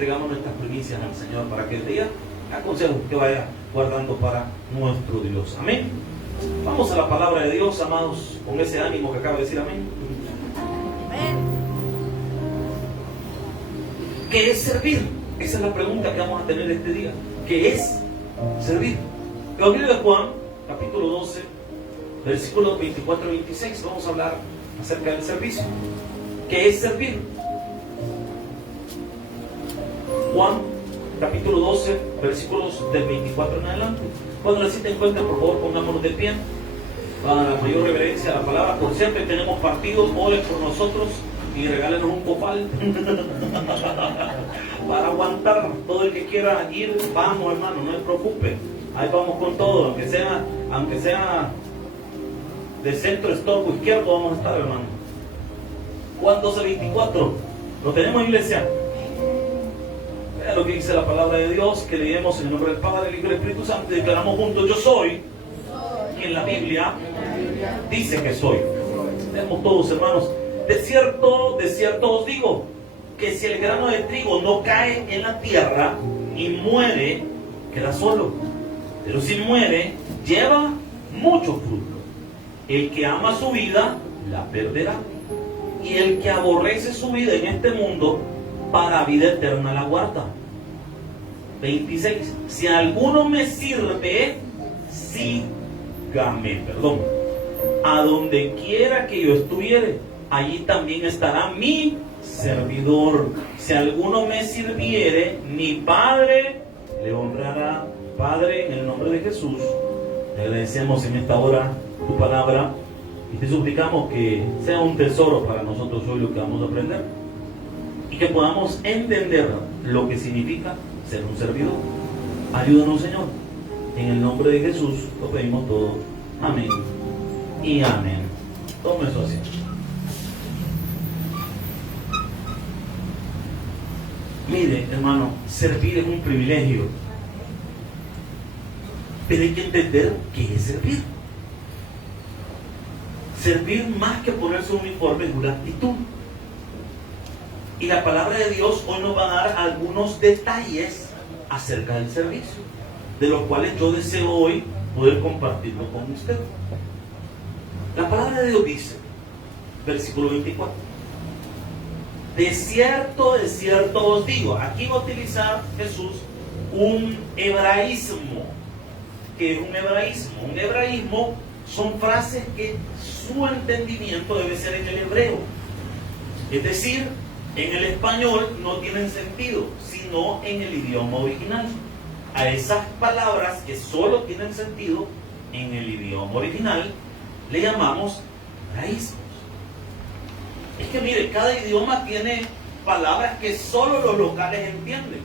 entregamos nuestras primicias al Señor para que el día aconsejo que vaya guardando para nuestro Dios. Amén. Vamos a la palabra de Dios, amados, con ese ánimo que acaba de decir amén. Amén. ¿Qué es servir? Esa es la pregunta que vamos a tener este día. ¿Qué es servir? Evangelio de Juan, capítulo 12, versículos 24 y 26. Vamos a hablar acerca del servicio. ¿Qué es servir? Juan, capítulo 12, versículos del 24 en adelante. Cuando la cita encuentre, por favor, pongámonos de pie para mayor reverencia a la palabra. Por siempre tenemos partido, ore por nosotros y regálenos un copal para aguantar. Todo el que quiera ir, vamos, hermano, no se preocupe. Ahí vamos con todo, aunque sea de centro, estorbo izquierdo, vamos a estar, hermano. Juan 12, 24. ¿Lo tenemos, iglesia? Vea lo que dice la palabra de Dios, que leemos en el nombre del Padre, del Hijo y del Espíritu Santo. Declaramos juntos: yo soy quien la Biblia dice que soy. Vemos todos, hermanos. De cierto os digo, que si el grano de trigo no cae en la tierra y muere, queda solo. Pero si muere, lleva mucho fruto. El que ama su vida, la perderá. Y el que aborrece su vida en este mundo, para vida eterna la guarda. 26. Si alguno me sirve, sígame. A donde quiera que yo estuviere, allí también estará mi servidor. Si alguno me sirviere, mi Padre le honrará. Padre, en el nombre de Jesús, te agradecemos en esta hora tu palabra y te suplicamos que sea un tesoro para nosotros hoy lo que vamos a aprender y que podamos entender lo que significa ser un servidor. Ayúdanos, Señor. En el nombre de Jesús lo pedimos todo. Amén y amén. Tome su asiento. Mire, hermano, servir es un privilegio, pero hay que entender qué es servir. Servir, más que ponerse un uniforme, es una actitud. Y la palabra de Dios hoy nos va a dar algunos detalles acerca del servicio, de los cuales yo deseo hoy poder compartirlo con usted. La palabra de Dios dice, versículo 24: de cierto os digo. Aquí va a utilizar Jesús un hebraísmo. ¿Qué es un hebraísmo? Un hebraísmo son frases que su entendimiento debe ser en el hebreo. Es decir, en el español no tienen sentido, sino en el idioma original. A esas palabras que solo tienen sentido en el idioma original le llamamos hebraísmos. Es que mire, cada idioma tiene palabras que solo los locales entienden.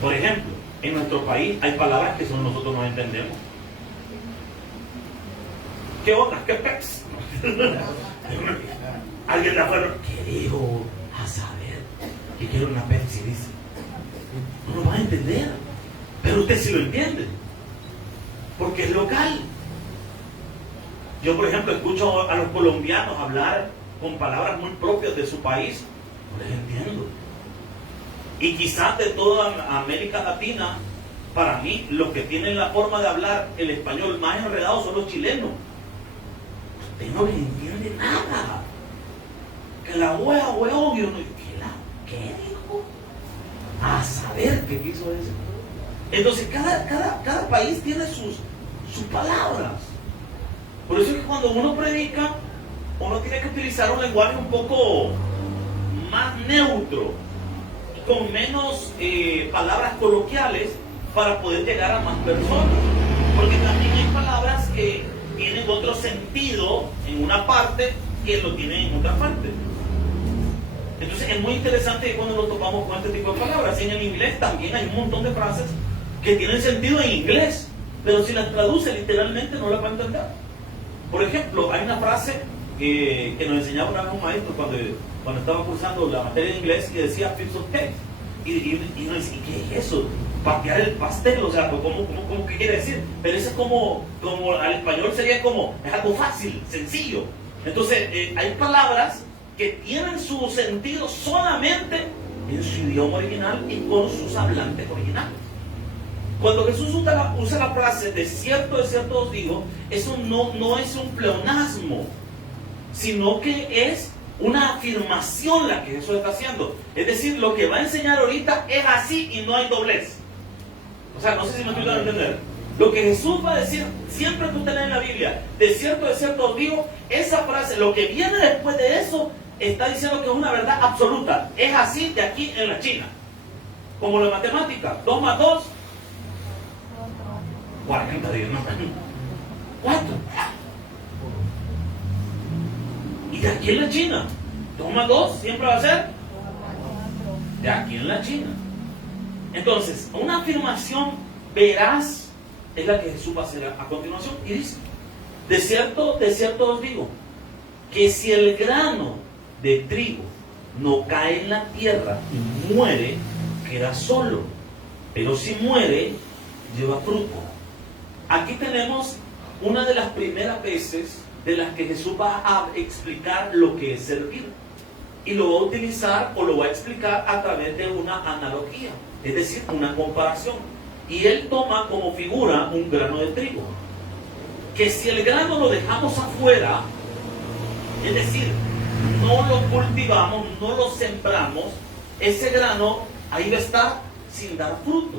Por ejemplo, en nuestro país hay palabras que solo nosotros no entendemos. ¿Qué onda? ¿Qué pex? Alguien de afuera, ¿qué dijo? A saber, que quiere una Pepsi, dice. No lo va a entender, pero usted sí lo entiende, porque es local. Yo, por ejemplo, escucho a los colombianos hablar con palabras muy propias de su país, no les entiendo. Y quizás de toda América Latina, para mí, los que tienen la forma de hablar el español más enredado son los chilenos. Usted no les entiende nada. Que la hueá, hueón, y uno, ¿qué dijo? A saber qué quiso decir. Entonces, cada país tiene sus palabras. Por eso es que cuando uno predica, uno tiene que utilizar un lenguaje un poco más neutro, con menos palabras coloquiales, para poder llegar a más personas. Porque también hay palabras que tienen otro sentido en una parte que lo tienen en otra parte. Entonces es muy interesante que cuando nos topamos con este tipo de palabras. En el inglés también hay un montón de frases que tienen sentido en inglés, pero si las traduce literalmente no las va a entender. Por ejemplo, hay una frase que nos enseñaba una vez un maestro cuando estaba cursando la materia de inglés, que decía piece of cake. Y uno dice, ¿y qué es eso? Patear el pastel, o sea, ¿cómo qué quiere decir? Pero eso es como al español sería como, es algo fácil, sencillo. Entonces, hay palabras que tienen su sentido solamente en su idioma original y con sus hablantes originales. Cuando Jesús usa la frase de cierto os digo, eso no es un pleonasmo, sino que es una afirmación la que Jesús está haciendo. Es decir, lo que va a enseñar ahorita es así y no hay doblez. O sea, no sé si me estoy dando a entender. Lo que Jesús va a decir, siempre que usted lee en la Biblia, de cierto os digo, esa frase, lo que viene después de eso, está diciendo que es una verdad absoluta. Es así de aquí en la China. Como la matemática, 2 más 2, 40, digo, no. 4. Y de aquí en la China, 2 más 2 siempre va a ser de aquí en la China. Entonces, una afirmación veraz es la que Jesús va a hacer a continuación. Y dice, de cierto os digo, que si el grano de trigo no cae en la tierra y muere, queda solo. Pero si muere, lleva fruto. Aquí tenemos una de las primeras veces de las que Jesús va a explicar lo que es servir. Y lo va a utilizar o lo va a explicar a través de una analogía, es decir, una comparación. Y él toma como figura un grano de trigo. Que si el grano lo dejamos afuera, es decir, no lo cultivamos, no lo sembramos, ese grano ahí va a estar sin dar fruto.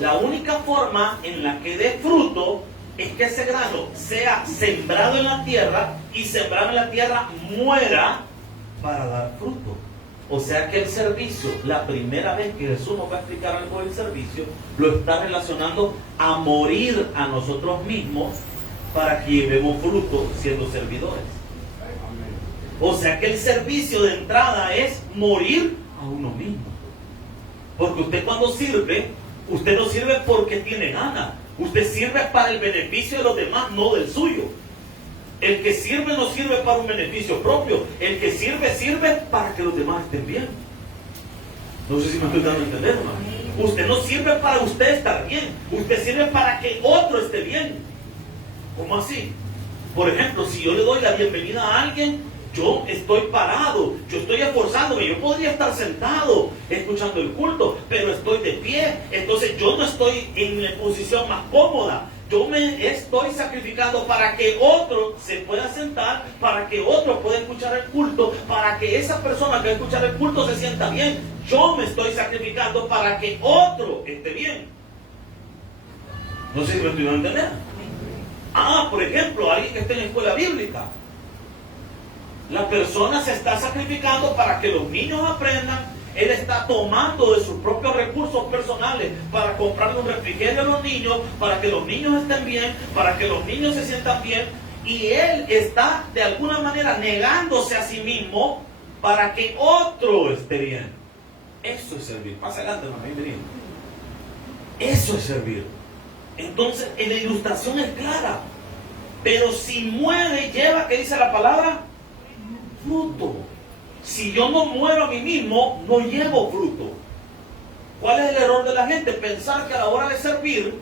La única forma en la que dé fruto es que ese grano sea sembrado en la tierra y sembrado en la tierra muera para dar fruto. O sea que el servicio, la primera vez que Jesús nos va a explicar algo del servicio, lo está relacionando a morir a nosotros mismos para que llevemos fruto siendo servidores. O sea que el servicio de entrada es morir a uno mismo. Porque usted cuando sirve, usted no sirve porque tiene ganas. Usted sirve para el beneficio de los demás, no del suyo. El que sirve no sirve para un beneficio propio. El que sirve, sirve para que los demás estén bien. No sé si me estoy dando a entender, hermano. Usted no sirve para usted estar bien. Usted sirve para que otro esté bien. ¿Cómo así? Por ejemplo, si yo le doy la bienvenida a alguien, yo estoy parado, yo estoy esforzándome, yo podría estar sentado escuchando el culto, pero estoy de pie, entonces yo no estoy en la posición más cómoda, yo me estoy sacrificando para que otro se pueda sentar, para que otro pueda escuchar el culto, para que esa persona que va a escuchar el culto se sienta bien, yo me estoy sacrificando para que otro esté bien. No sé si me estoy dando a entender. Por ejemplo, alguien que esté en la escuela bíblica. La persona se está sacrificando para que los niños aprendan. Él está tomando de sus propios recursos personales para comprarle un refrigerio a los niños, para que los niños estén bien, para que los niños se sientan bien. Y él está de alguna manera negándose a sí mismo para que otro esté bien. Eso es servir. Más adelante, hermano, bienvenido. Eso es servir. Entonces, en la ilustración es clara. Pero si muere, lleva, ¿qué dice la palabra? Fruto. Si yo no muero a mí mismo, no llevo fruto. ¿Cuál es el error de la gente? Pensar que a la hora de servir,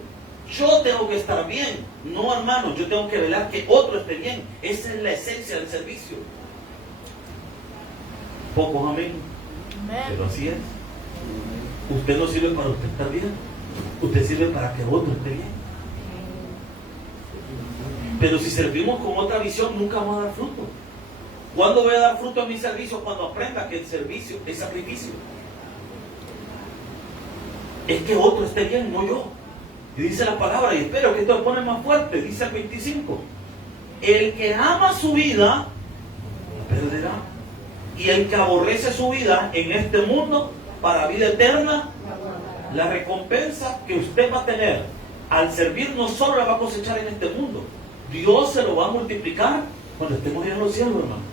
yo tengo que estar bien. No, hermano, yo tengo que velar que otro esté bien. Esa es la esencia del servicio. Pocos amén. Pero así es. Usted no sirve para usted estar bien. Usted sirve para que otro esté bien. Pero si servimos con otra visión, nunca vamos a dar fruto. ¿Cuándo voy a dar fruto en mi servicio? Cuando aprenda que el servicio es sacrificio. Es que otro esté bien, no yo. Y dice la palabra, y espero que esto lo pone más fuerte, dice el 25. El que ama su vida, la perderá. Y el que aborrece su vida en este mundo, para vida eterna, la recompensa que usted va a tener al servir no solo la va a cosechar en este mundo. Dios se lo va a multiplicar cuando estemos en los cielos, hermano.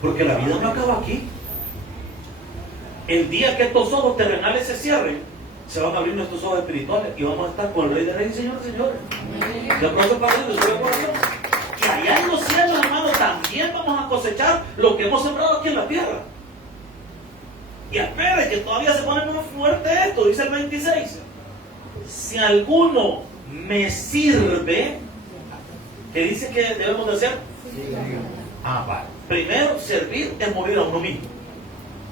Porque la vida no acaba aquí. El día que estos ojos terrenales se cierren, se van a abrir nuestros ojos espirituales y vamos a estar con el Rey de Reyes y Señor de Señores. ¿De aplauso para Dios? Que allá en los cielos, hermano, también vamos a cosechar lo que hemos sembrado aquí en la tierra. Y espere que todavía se pone más fuerte esto, dice el 26. Si alguno me sirve, ¿qué dice que debemos de hacer? Vale. Primero, servir es morir a uno mismo.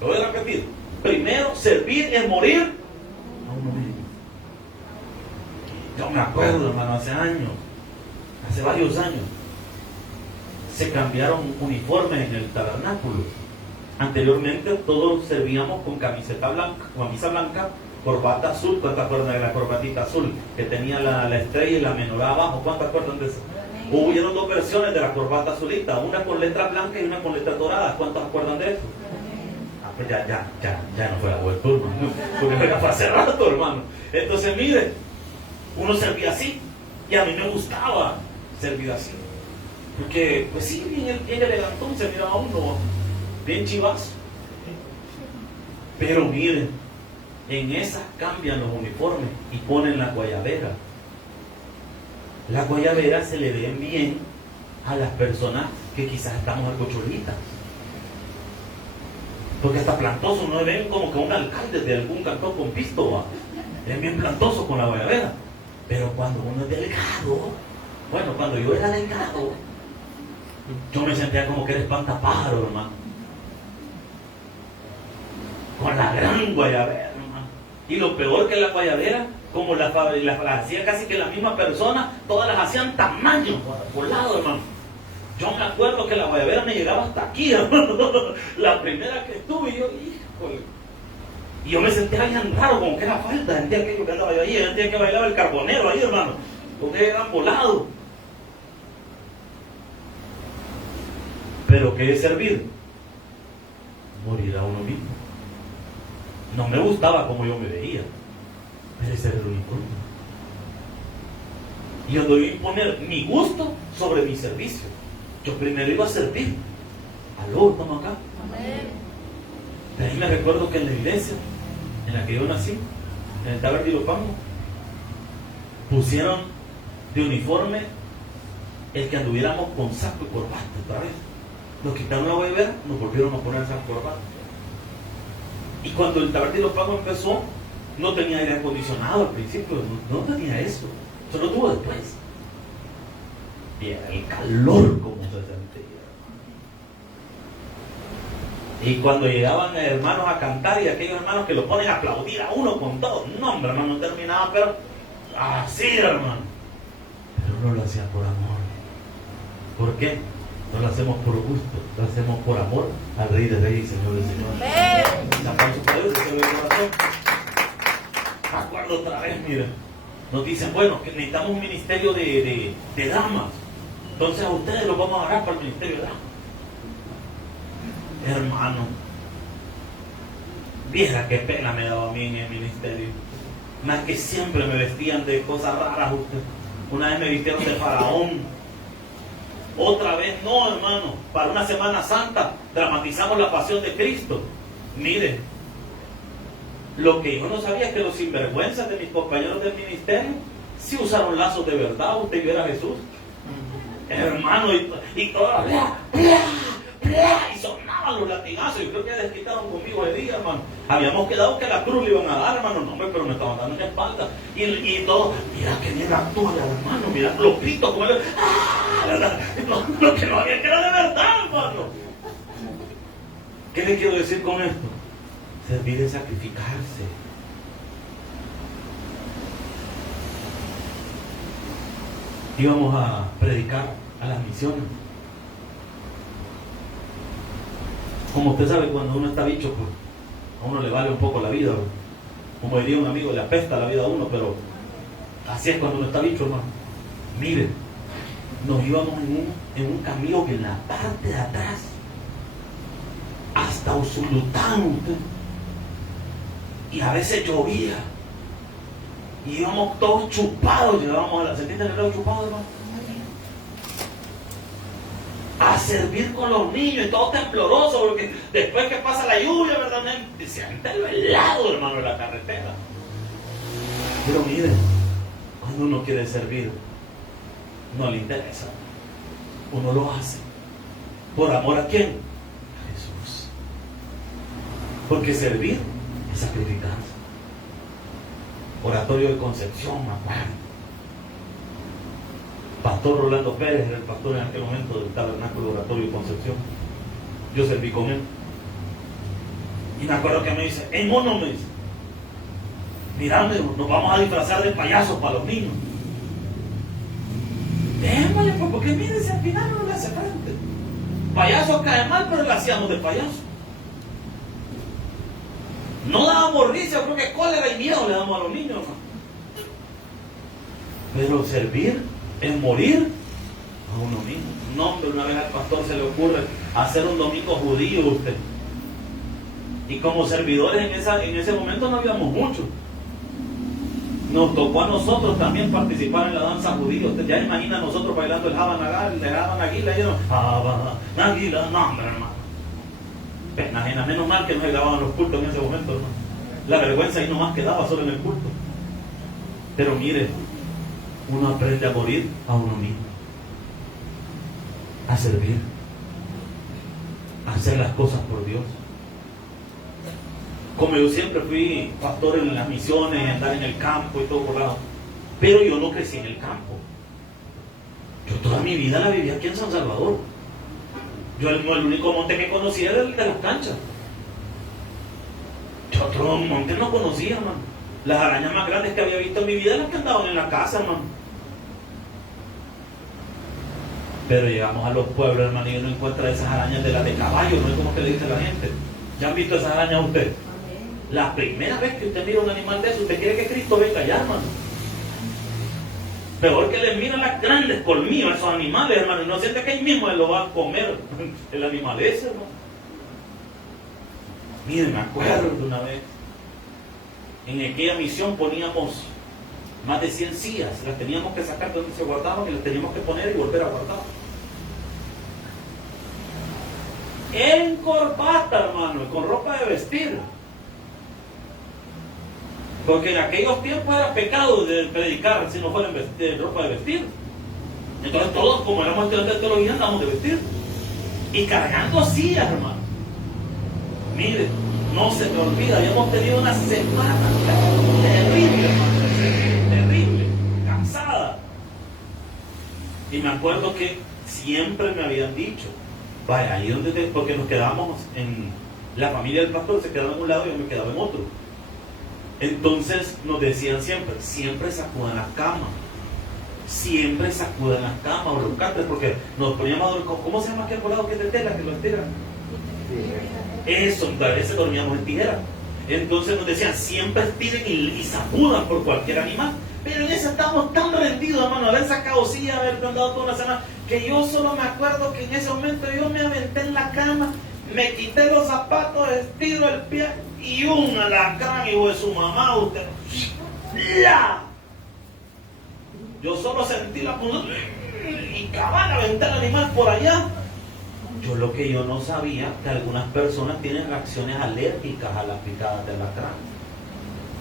Lo voy a repetir. Primero, servir es morir a uno mismo. Yo me acuerdo, hermano, hace varios años, se cambiaron uniformes en el tabernáculo. Anteriormente todos servíamos con camiseta blanca, camisa blanca, corbata azul. ¿Cuántos acuerdan de la corbatita azul? Que tenía la estrella y la menorá abajo. ¿Cuántos acuerdan de eso? Hubieron dos versiones de la corbata azulita, una con letra blanca y una con letras doradas. ¿Cuántos acuerdan de eso? Ah, pues ya no fue la vuelta, hermano, porque fue hace rato, hermano. Entonces, mire, uno servía así, y a mí me gustaba servir así, porque, pues sí, bien elegantón se miraba uno, bien chivazo. Pero miren, en esas cambian los uniformes y ponen la guayabera. La guayabera se le ven bien a las personas que quizás estamos algo cholitas. Porque hasta plantoso no ven como que un alcalde de algún cantón con pisto, ¿va? Es bien plantoso con la guayabera. Pero cuando uno es delgado, bueno, cuando yo era delgado, yo me sentía como que era espantapájaro, hermano. Con la gran guayabera, hermano. Y lo peor que la guayabera, como las hacía casi que la misma persona, todas las hacían tamaño por lado, hermano. Yo me acuerdo que la guayabera me llegaba hasta aquí, hermano. La primera que estuve, yo, híjole. Y yo me sentía bien raro, como que era falta. Sentía que andaba yo ahí, sentía que bailaba el carbonero ahí, hermano. Porque eran volados. Pero ¿qué es servir? Morir a uno mismo. No me gustaba como yo me veía, pero ese era el uniforme. Y yo debí imponer mi gusto sobre mi servicio. Yo primero iba a servir. Aló, estamos acá. De ahí me recuerdo que en la iglesia en la que yo nací, en el Tabernáculo Pango, pusieron de uniforme el que anduviéramos con saco y corbata otra vez. Nos quitaron la guayabera, nos volvieron a poner saco y corbata. Y cuando el Tabernáculo Pango empezó, no tenía aire acondicionado al principio, no tenía eso. Eso lo tuvo después. Y era el calor como se sentía. Y cuando llegaban hermanos a cantar, y aquellos hermanos que lo ponen a aplaudir a uno con todo, no, hombre, hermano, no terminaba, pero así, hermano. Pero no lo hacía por amor. ¿Por qué? No lo hacemos por gusto, lo hacemos por amor al Rey de Reyes y Señor de Señores. Me acuerdo otra vez, mira, nos dicen, bueno, que necesitamos un ministerio de damas. Entonces a ustedes los vamos a agarrar para el ministerio de damas. Hermano, viera qué pena me daba a mí en el ministerio. Más que siempre me vestían de cosas raras usted. Una vez me vistieron de faraón. Otra vez no, hermano. Para una Semana Santa dramatizamos la pasión de Cristo. Mire, lo que yo no sabía es que los sinvergüenzas de mis compañeros del ministerio sí usaron lazos de verdad. Usted vio a Jesús, hermano, y todas y sonaban los latigazos. Yo creo que desquitaron conmigo el día, hermano. Habíamos quedado que la cruz le iban a dar, hermano. No, hombre, pero me estaban dando en la espalda. Y todo, mira que bien actúa, hermano. Mira los gritos, como el. Lo que no había que era de verdad, hermano. ¿Qué le quiero decir con esto? Servir es sacrificarse. Íbamos a predicar a las misiones. Como usted sabe, cuando uno está bicho, pues a uno le vale un poco la vida, ¿no? Como diría un amigo, le apesta la vida a uno, pero así es cuando uno está bicho, hermano. Miren, nos íbamos en un camino que en la parte de atrás, hasta Usulután, usted. Y a veces llovía. Y íbamos todos chupados, llegábamos a la sentita de chupados, hermano. A servir con los niños y todo tembloroso, porque después que pasa la lluvia, ¿verdad? Se siente el helado, hermano, en la carretera. Pero miren, cuando uno quiere servir, no le interesa. Uno lo hace. ¿Por amor a quién? A Jesús. Porque servir es sacrificarse. Oratorio de Concepción, me acuerdo. Pastor Rolando Pérez era el pastor en aquel momento del Tabernáculo Oratorio de Concepción. yo serví con él. Y me acuerdo que me dice, hey mono, me dice, mira, nos vamos a disfrazar de payasos para los niños. Démosle, pues, porque mire, si al final no le hace frente. Payasos cae mal, pero le hacíamos de payaso. No dábamos risa, creo que cólera y miedo le damos a los niños, ¿no? Pero servir es morir a uno mismo. No, hombre, una vez al pastor se le ocurre hacer un domingo judío usted. Y como servidores en ese momento no habíamos muchos. Nos tocó a nosotros también participar en la danza judía. Usted ya imagina a nosotros bailando el Habanaguila, y no, Habanaguila, no, hombre, hermano. Pena ajena, menos mal que no se grababan los cultos en ese momento, hermano. La vergüenza ahí nomás quedaba solo en el culto. Pero mire, uno aprende a morir a uno mismo, a servir, a hacer las cosas por Dios. Como yo siempre fui pastor en las misiones, andar en el campo y todo por lado, pero yo no crecí en el campo. Yo toda mi vida la viví aquí en San Salvador. Yo el único monte que conocía era el de las canchas. Yo otro monte no conocía, hermano. Las arañas más grandes que había visto en mi vida eran las que andaban en la casa, hermano. Pero llegamos a los pueblos, hermano, y uno encuentra esas arañas de las de caballo, no es como que le dice la gente. ¿Ya han visto esas arañas usted? La primera vez que usted mira un animal de eso, usted quiere que Cristo venga allá, hermano. Peor que le miran las grandes colmillos a esos animales, hermano, y no siente que ahí mismo él lo va a comer el animal ese, hermano. Miren, me acuerdo de una vez, en aquella misión poníamos más de 100 sillas, las teníamos que sacar de donde se guardaban y las teníamos que poner y volver a guardar. En corbata, hermano, con ropa de vestir. Porque en aquellos tiempos era pecado de predicar si no fuera en ropa de vestir. Entonces todos, como éramos estudiantes de teología, andamos de vestir. Y cargando sillas, hermano. Mire, no se me olvida, habíamos tenido una semana terrible, hermano. Terrible, cansada. Y me acuerdo que siempre me habían dicho, vaya, ahí donde porque nos quedábamos en la familia del pastor, se quedaba en un lado y yo me quedaba en otro. Entonces nos decían siempre sacudan las camas, siempre sacudan las camas o los catres, porque nos poníamos a dormir. ¿Cómo se llama aquel volado que es de tela, que lo estiran? Eso, a veces dormíamos en tijera. Entonces nos decían siempre estiren y sacudan por cualquier animal. Pero en eso estábamos tan rendidos, hermano, haber sacado silla, haber andado toda una semana, que yo solo me acuerdo que en ese momento yo me aventé en la cama, me quité los zapatos, estiro el pie y un alacrán, hijo de su mamá, usted. ¡Ya! Yo solo sentí la punta y cabal, aventé el animal por allá. Lo que yo no sabía, que algunas personas tienen reacciones alérgicas a las picadas de alacrán.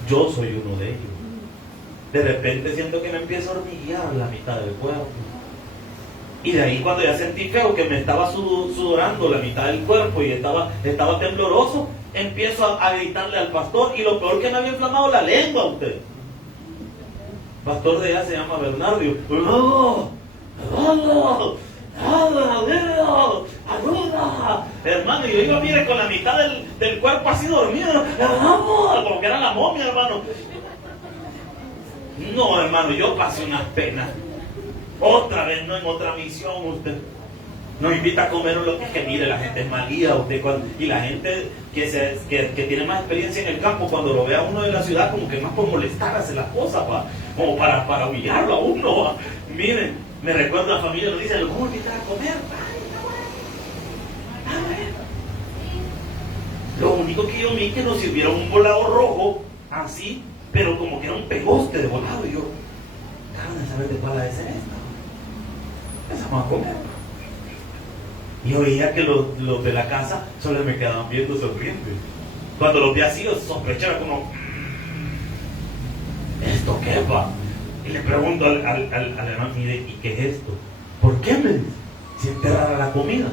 Yo soy uno de ellos. De repente siento que me empieza a hormiguear la mitad del cuerpo. Y de ahí cuando ya sentí feo que me estaba sudorando la mitad del cuerpo y estaba tembloroso, empiezo a gritarle al pastor, y lo peor que me había inflamado la lengua a usted. Pastor de allá se llama Bernardo. ¡Ayuda! Hermano, y yo iba, mire, con la mitad del cuerpo así dormido, como que era la momia, hermano. No, hermano, yo pasé unas penas. Otra vez, no, en otra misión, usted nos invita a comer lo que mire, la gente es malía, y la gente que tiene más experiencia en el campo, cuando lo ve a uno de la ciudad, como que más por molestar hace las cosas, como para humillarlo a uno. Miren, me recuerdo a la familia, nos dicen, ¿cómo invitar a comer? Lo único que yo vi que nos sirvieron un volado rojo, así, pero como que era un pegoste de volado. Y yo, déjame saber de cuál ha de ser esta. Empezamos a comer. Y yo veía que los de la casa solo me quedaban viendo sonrientes. Cuando los vi así, yo sospechaba como, ¿esto qué va? Y le pregunto al hermano, mire, ¿y qué es esto? ¿Por qué me siente rara la comida?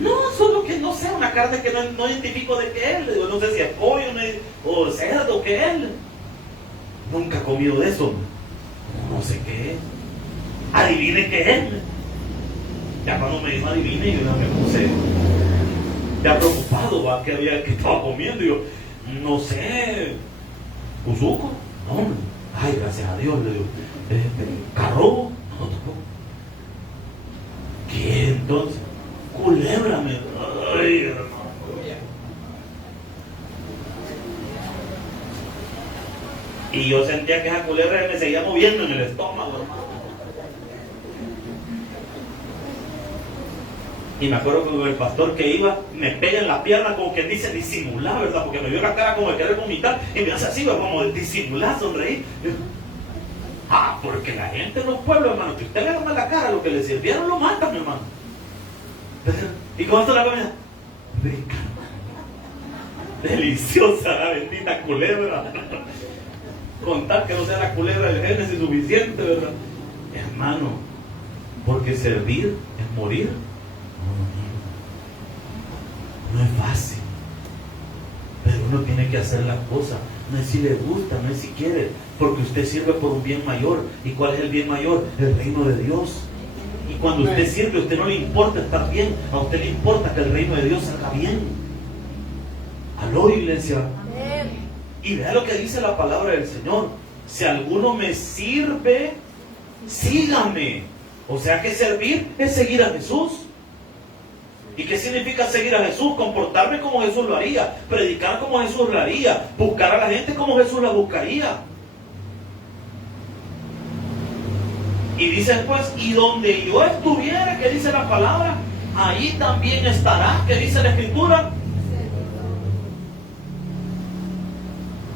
No, solo que no sé, una carne que no identifico de qué es. No sé si es pollo o cerdo, qué es. Nunca he comido de eso. No sé qué es. Adivine qué es. Ya cuando me dijo adivine, yo no me puse ya preocupado, ¿va? Que estaba comiendo. Y yo, no sé, Usuco, no, hombre. Ay, gracias a Dios, le digo, Carrobo, no tocó. ¿Qué entonces? Culebra, me. Ay, hermano. Y yo sentía que esa culebra me seguía moviendo en el estómago, hermano. Y me acuerdo que con el pastor que iba, me pega en la pierna como quien dice disimular, ¿verdad? Porque me vio la cara como de querer vomitar y me hace así, como de disimular, sonreír. Porque la gente en los pueblos, hermano, que usted le da mal la cara, lo que le sirvieron lo matan, mi hermano. ¿Y cómo está la comida? Rica. Deliciosa, la bendita culebra. Contar que no sea la culebra del Génesis suficiente, ¿verdad? Hermano, porque servir es morir. No es fácil, pero uno tiene que hacer las cosas. No es si le gusta, no es si quiere, porque usted sirve por un bien mayor. ¿Y cuál es el bien mayor? El reino de Dios. Y cuando usted sirve, a usted no le importa estar bien, a usted le importa que el reino de Dios salga bien. Aló, iglesia. Y vea lo que dice la palabra del Señor: si alguno me sirve, sígame. O sea que servir es seguir a Jesús. ¿Y qué significa seguir a Jesús? Comportarme como Jesús lo haría, predicar como Jesús lo haría, buscar a la gente como Jesús la buscaría. Y dice después, y donde yo estuviera, que dice la palabra, ahí también estará, que dice la Escritura.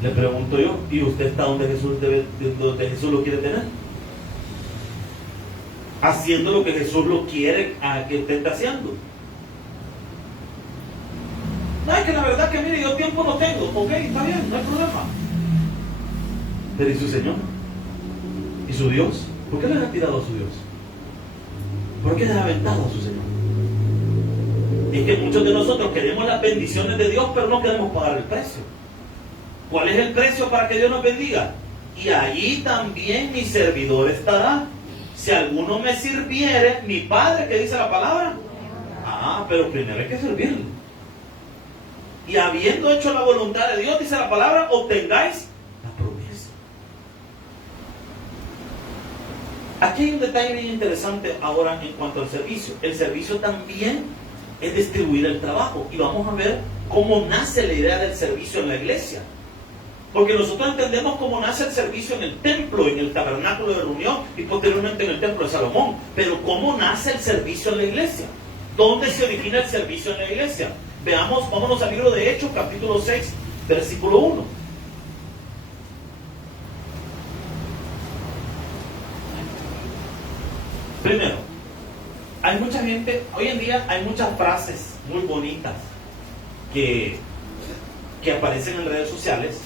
Le pregunto yo, ¿y usted está donde donde Jesús lo quiere tener? Haciendo lo que Jesús lo quiere que usted esté haciendo. No, es que la verdad que mire, yo tiempo no tengo. Ok, está bien, no hay problema. Pero ¿y su Señor? ¿Y su Dios? ¿Por qué le ha retirado a su Dios? ¿Por qué le ha aventado a su Señor? Es que muchos de nosotros queremos las bendiciones de Dios, pero no queremos pagar el precio. ¿Cuál es el precio para que Dios nos bendiga? Y allí también mi servidor estará. Si alguno me sirviere, mi Padre, ¿qué dice la palabra? Pero primero hay que servirle. Y habiendo hecho la voluntad de Dios, dice la palabra, obtengáis la promesa. Aquí hay un detalle bien interesante ahora en cuanto al servicio. El servicio también es distribuir el trabajo. Y vamos a ver cómo nace la idea del servicio en la iglesia. Porque nosotros entendemos cómo nace el servicio en el templo, en el tabernáculo de reunión y posteriormente en el templo de Salomón. Pero ¿cómo nace el servicio en la iglesia? ¿Dónde se origina el servicio en la iglesia? Veamos, vámonos al libro de Hechos, capítulo 6, versículo 1. Primero, hay mucha gente, hoy en día hay muchas frases muy bonitas que aparecen en redes sociales,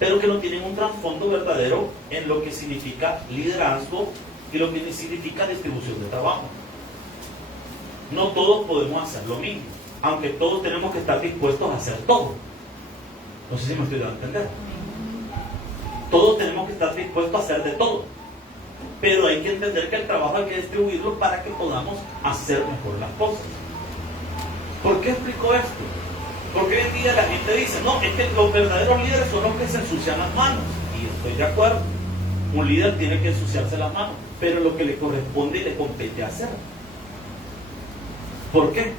pero que no tienen un trasfondo verdadero en lo que significa liderazgo y lo que significa distribución de trabajo. No todos podemos hacer lo mismo, aunque todos tenemos que estar dispuestos a hacer todo. No sé si me estoy dando a entender. Todos tenemos que estar dispuestos a hacer de todo, pero hay que entender que el trabajo hay que distribuirlo para que podamos hacer mejor las cosas. ¿Por qué explico esto? Porque hoy en día la gente dice, no, es que los verdaderos líderes son los que se ensucian las manos. Y estoy de acuerdo, un líder tiene que ensuciarse las manos, pero lo que le corresponde y le compete hacer. ¿Por qué?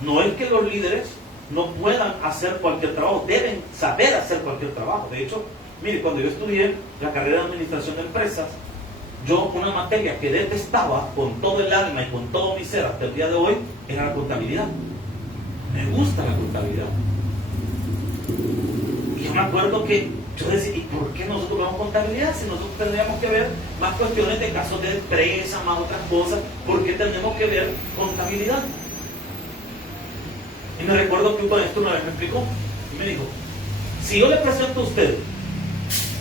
No es que los líderes no puedan hacer cualquier trabajo, deben saber hacer cualquier trabajo. De hecho, mire, cuando yo estudié la carrera de administración de empresas, yo una materia que detestaba con todo el alma y con todo mi ser hasta el día de hoy era la contabilidad. Me gusta la contabilidad. Y yo me acuerdo que yo decía, ¿y por qué nosotros vemos contabilidad? Si nosotros tendríamos que ver más cuestiones de casos de empresa, más otras cosas, ¿por qué tenemos que ver contabilidad? Y me recuerdo que un maestro una vez me explicó y me dijo, si yo le presento a usted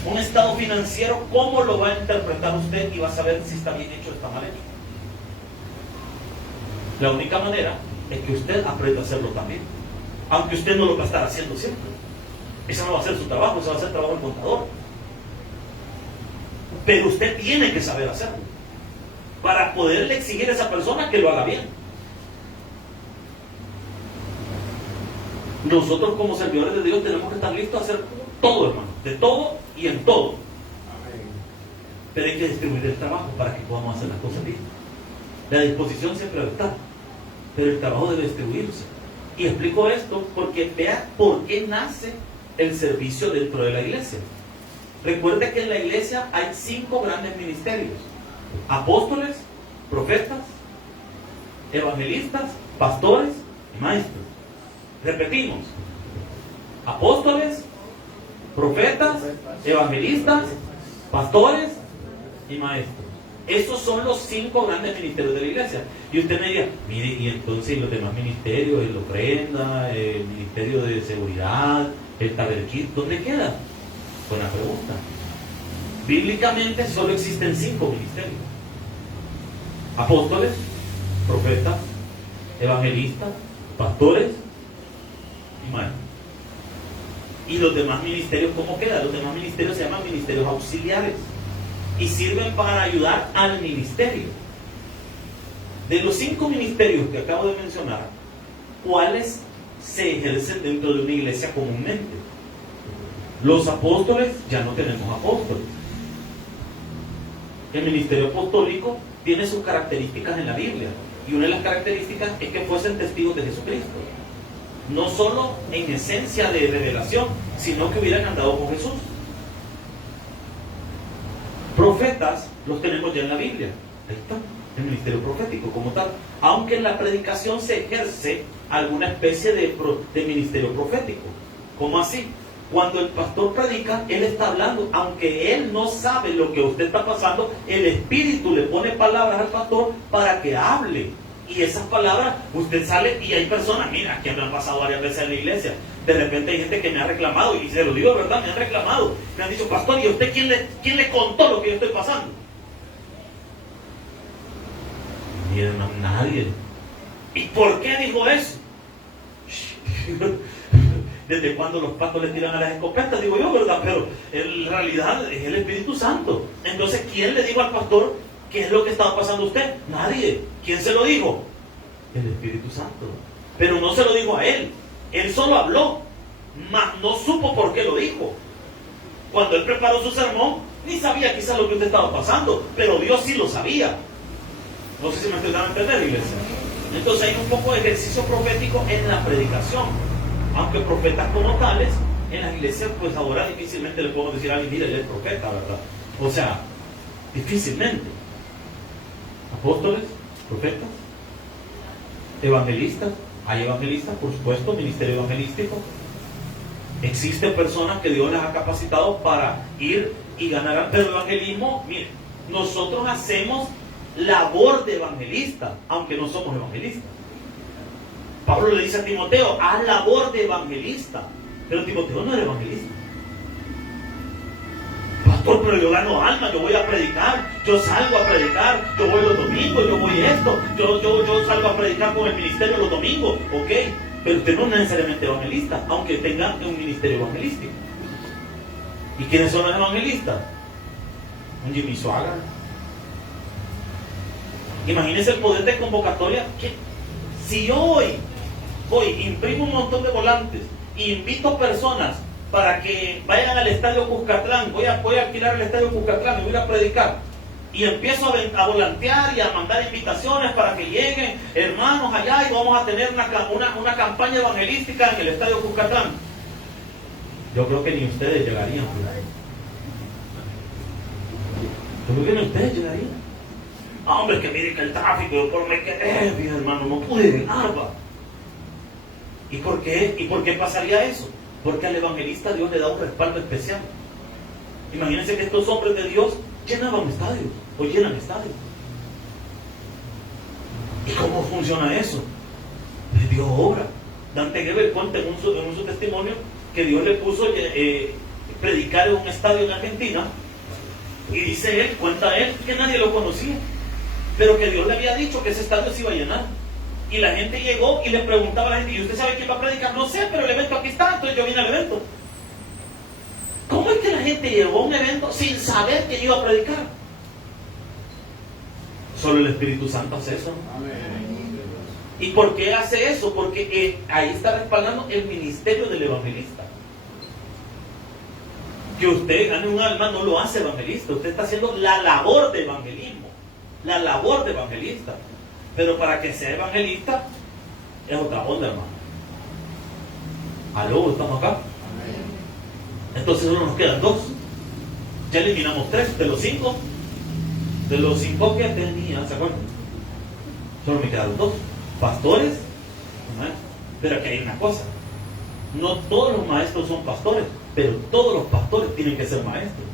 un estado financiero, ¿cómo lo va a interpretar usted y va a saber si está bien hecho o está mal hecho? La única manera es que usted aprenda a hacerlo también, aunque usted no lo va a estar haciendo siempre. Ese no va a ser su trabajo, ese va a ser el trabajo del contador. Pero usted tiene que saber hacerlo para poderle exigir a esa persona que lo haga bien. Nosotros como servidores de Dios tenemos que estar listos a hacer todo, hermano, de todo y en todo. Pero hay que distribuir el trabajo para que podamos hacer las cosas bien. La disposición siempre va a estar, pero el trabajo debe distribuirse. Y explico esto porque vea por qué nace el servicio dentro de la iglesia. Recuerde que en la iglesia hay 5 grandes ministerios: apóstoles, profetas, evangelistas, pastores y maestros. Repetimos: apóstoles, profetas, evangelistas, pastores y maestros. Esos son los 5 grandes ministerios de la iglesia. Y usted me diga, mire, y entonces los demás ministerios, el ofrenda, el ministerio de seguridad, el taberquín, ¿dónde queda? Buena pregunta. Bíblicamente solo existen 5 ministerios: apóstoles, profetas, evangelistas, pastores y maestros. Y los demás ministerios, ¿cómo quedan? Los demás ministerios se llaman ministerios auxiliares y sirven para ayudar al ministerio. De los 5 ministerios que acabo de mencionar, ¿cuáles se ejercen dentro de una iglesia comúnmente? Los apóstoles, ya no tenemos apóstoles. El ministerio apostólico tiene sus características en la Biblia, y una de las características es que fuesen testigos de Jesucristo, no solo en esencia de revelación, sino que hubieran andado con Jesús. Profetas los tenemos ya en la Biblia, ahí está, el ministerio profético como tal, aunque en la predicación se ejerce alguna especie de ministerio profético. ¿Cómo así? Cuando el pastor predica, él está hablando, aunque él no sabe lo que usted está pasando, el Espíritu le pone palabras al pastor para que hable. Y esas palabras, usted sale y hay personas, mira, que me han pasado varias veces en la iglesia. De repente hay gente que me ha reclamado, y se lo digo de verdad, me han reclamado. Me han dicho, pastor, ¿y a usted quién le contó lo que yo estoy pasando? Mira, no, nadie. ¿Y por qué dijo eso? ¿Desde cuando los pastores le tiran a las escopetas? Digo yo, ¿verdad? Pero en realidad es el Espíritu Santo. Entonces, ¿quién le dijo al pastor qué es lo que estaba pasando a usted? Nadie. ¿Quién se lo dijo? El Espíritu Santo. Pero no se lo dijo a él. Él solo habló, mas no supo por qué lo dijo. Cuando él preparó su sermón, ni sabía quizás lo que usted estaba pasando, pero Dios sí lo sabía. No sé si me estoy dando a entender, iglesia. Entonces hay un poco de ejercicio profético en la predicación. Aunque profetas como tales, en las iglesias, pues ahora difícilmente le podemos decir a alguien, mira, él es profeta, ¿verdad? O sea, difícilmente. Apóstoles, profetas, evangelistas. Hay evangelistas, por supuesto, ministerio evangelístico. Existen personas que Dios les ha capacitado para ir y ganar. Pero el evangelismo, mire, nosotros hacemos labor de evangelista, aunque no somos evangelistas. Pablo le dice a Timoteo, haz labor de evangelista. Pero Timoteo no era evangelista. Pastor, pero yo gano alma, yo voy a predicar, yo salgo a predicar, yo voy los domingos, yo voy esto, yo salgo a predicar con el ministerio los domingos, ok, pero usted no es necesariamente evangelista, aunque tenga un ministerio evangelístico. ¿Y quiénes son los evangelistas? Un Jimmy Swaggart. Imagínense el poder de convocatoria. Que si yo hoy imprimo un montón de volantes e invito personas para que vayan al estadio Cuscatlán, voy a alquilar el estadio Cuscatlán y voy a predicar, y empiezo a volantear y a mandar invitaciones para que lleguen hermanos allá, y vamos a tener una campaña evangelística en el estadio Cuscatlán, yo creo que ni ustedes llegarían. Yo creo que ni ustedes llegarían. Hombre, que mire que el tráfico, yo por me quedé, mi hermano, no pude llegar, va. ¿Y por qué pasaría eso? Porque al evangelista Dios le da un respaldo especial. Imagínense que estos hombres de Dios llenaban estadios, o llenan estadios. ¿Y cómo funciona eso? Pues Dios obra. Dante Gebel cuenta en su testimonio que Dios le puso predicar en un estadio en Argentina, y dice él, cuenta él, que nadie lo conocía, pero que Dios le había dicho que ese estadio se iba a llenar. Y la gente llegó y le preguntaba a la gente, ¿y usted sabe quién va a predicar? No sé, pero el evento aquí está, entonces yo vine al evento. ¿Cómo es que la gente llegó a un evento sin saber que iba a predicar? Solo el Espíritu Santo hace eso. ¿Y por qué hace eso? Porque ahí está respaldando el ministerio del evangelista. Que usted gane un alma no lo hace evangelista, usted está haciendo la labor de evangelismo, la labor de evangelista. Pero para que sea evangelista es otra onda, hermano. ¿Aló? ¿Estamos acá? Entonces solo nos quedan 2. Ya eliminamos 3 de los 5. De los 5 que tenía, ¿se acuerdan? Solo me quedaron 2. Pastores, pero aquí hay una cosa. No todos los maestros son pastores, pero todos los pastores tienen que ser maestros.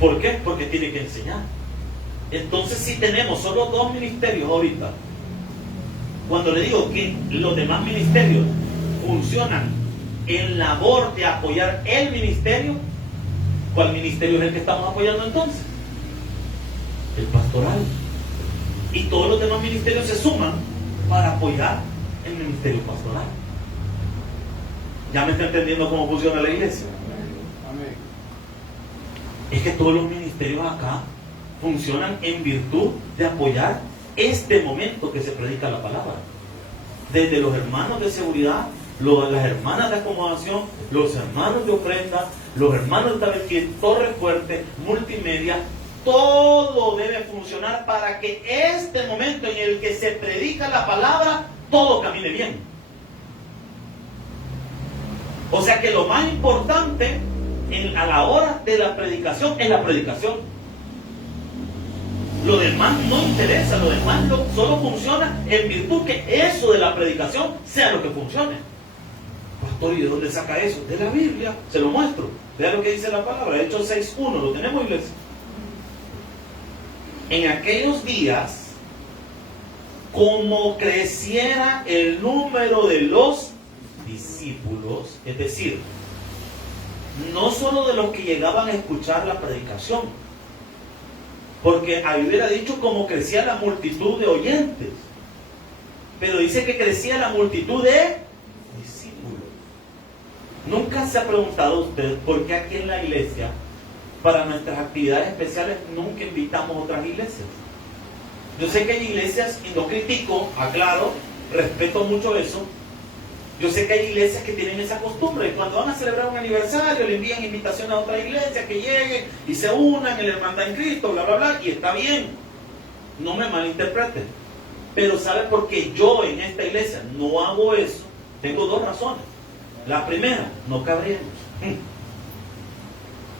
¿Por qué? Porque tienen que enseñar. Entonces, si tenemos solo 2 ministerios ahorita, cuando le digo que los demás ministerios funcionan en labor de apoyar el ministerio, ¿cuál ministerio es el que estamos apoyando entonces? El pastoral. Y todos los demás ministerios se suman para apoyar el ministerio pastoral. ¿Ya me está entendiendo cómo funciona la iglesia? Amén. Es que todos los ministerios acá funcionan en virtud de apoyar este momento que se predica la palabra. Desde los hermanos de seguridad, las hermanas de acomodación, los hermanos de ofrenda, los hermanos de tabernáculo, torre fuerte, multimedia, todo debe funcionar para que este momento en el que se predica la palabra, todo camine bien. O sea que lo más importante a la hora de la predicación es la predicación. Lo demás no interesa, lo demás solo funciona en virtud que eso de la predicación sea lo que funcione. Pastor, ¿y de dónde saca eso? De la Biblia, se lo muestro. Vea lo que dice la palabra, Hechos 6:1, ¿lo tenemos, iglesia? En aquellos días, como creciera el número de los discípulos, es decir, no solo de los que llegaban a escuchar la predicación, porque ahí hubiera dicho como crecía la multitud de oyentes, pero dice que crecía la multitud de discípulos. ¿Nunca se ha preguntado usted por qué aquí en la iglesia, para nuestras actividades especiales, nunca invitamos a otras iglesias? Yo sé que hay iglesias, y no critico, aclaro, respeto mucho eso. Yo sé que hay iglesias que tienen esa costumbre, y cuando van a celebrar un aniversario le envían invitación a otra iglesia que lleguen y se unan en la hermandad en Cristo, bla, bla, bla, y está bien, no me malinterpreten. Pero ¿sabe por qué yo en esta iglesia no hago eso? Tengo 2 razones. La primera, no cabríamos.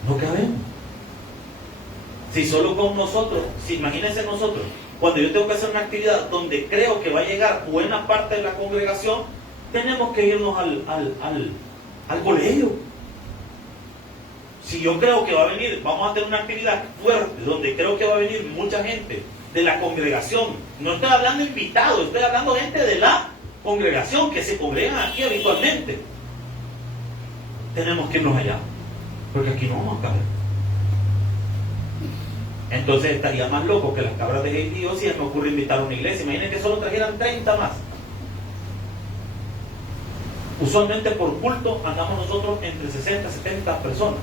No cabemos. Si solo con nosotros, si imagínense nosotros, cuando yo tengo que hacer una actividad donde creo que va a llegar buena parte de la congregación, tenemos que irnos al colegio. Si yo creo que va a venir, vamos a tener una actividad fuerte, donde creo que va a venir mucha gente de la congregación, no estoy hablando invitados, estoy hablando gente de la congregación que se congregan aquí habitualmente, tenemos que irnos allá, porque aquí no vamos a caber. Entonces estaría más loco que las cabras de Dios si me ocurre invitar a una iglesia. Imaginen que solo trajeran 30 más. Usualmente por culto andamos nosotros entre 60 y 70 personas.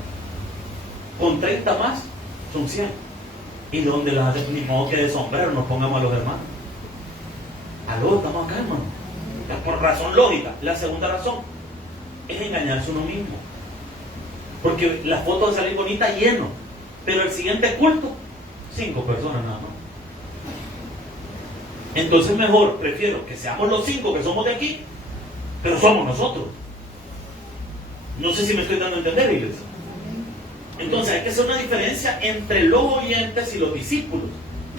Con 30 más son 100. ¿Y dónde las hacemos? Ni modo que de sombrero nos pongamos a los hermanos. Aló, estamos acá, hermano. Por razón lógica. La segunda razón es engañarse uno mismo. Porque la foto de salir bonita lleno, pero el siguiente culto 5 personas nada más. Entonces mejor prefiero que seamos los 5 que somos de aquí, pero somos nosotros. No sé si me estoy dando a entender, iglesia. Entonces hay que hacer una diferencia entre los oyentes y los discípulos.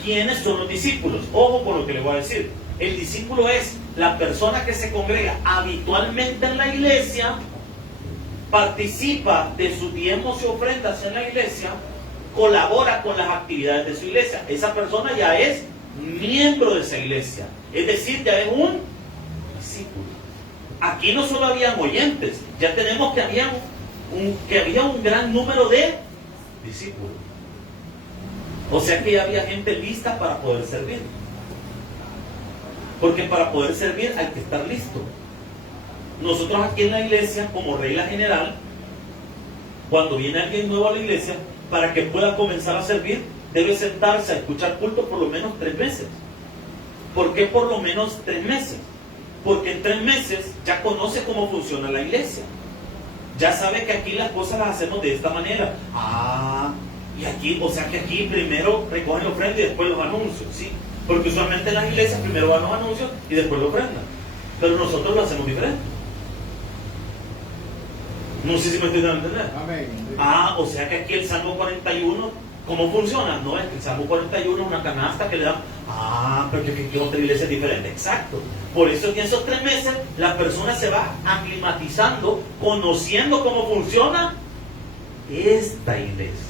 ¿Quiénes son los discípulos? Ojo con lo que les voy a decir. El discípulo es la persona que se congrega habitualmente en la iglesia, participa de sus diezmos y ofrendas en la iglesia, colabora con las actividades de su iglesia. Esa persona ya es miembro de esa iglesia, es decir, ya es un discípulo. Aquí no solo habían oyentes, ya tenemos que había un gran número de discípulos. O sea que ya había gente lista para poder servir. Porque para poder servir hay que estar listo. Nosotros aquí en la iglesia, como regla general, cuando viene alguien nuevo a la iglesia, para que pueda comenzar a servir, debe sentarse a escuchar culto por lo menos 3 veces. ¿Por qué por lo menos 3 meses? Porque en 3 meses ya conoce cómo funciona la iglesia. Ya sabe que aquí las cosas las hacemos de esta manera. Y aquí, o sea que aquí primero recogen la ofrenda y después los anuncios, ¿sí? Porque usualmente en las iglesias primero van los anuncios y después la ofrenda. Pero nosotros lo hacemos diferente. No sé si me estoy dando a entender. Amén. O sea que aquí el Salmo 41, ¿cómo funciona? No, es que el Salmo 41 es una canasta que le dan. Pero que otra iglesia es diferente. Exacto. Por eso es que en esos 3 meses la persona se va aclimatizando, conociendo cómo funciona esta iglesia.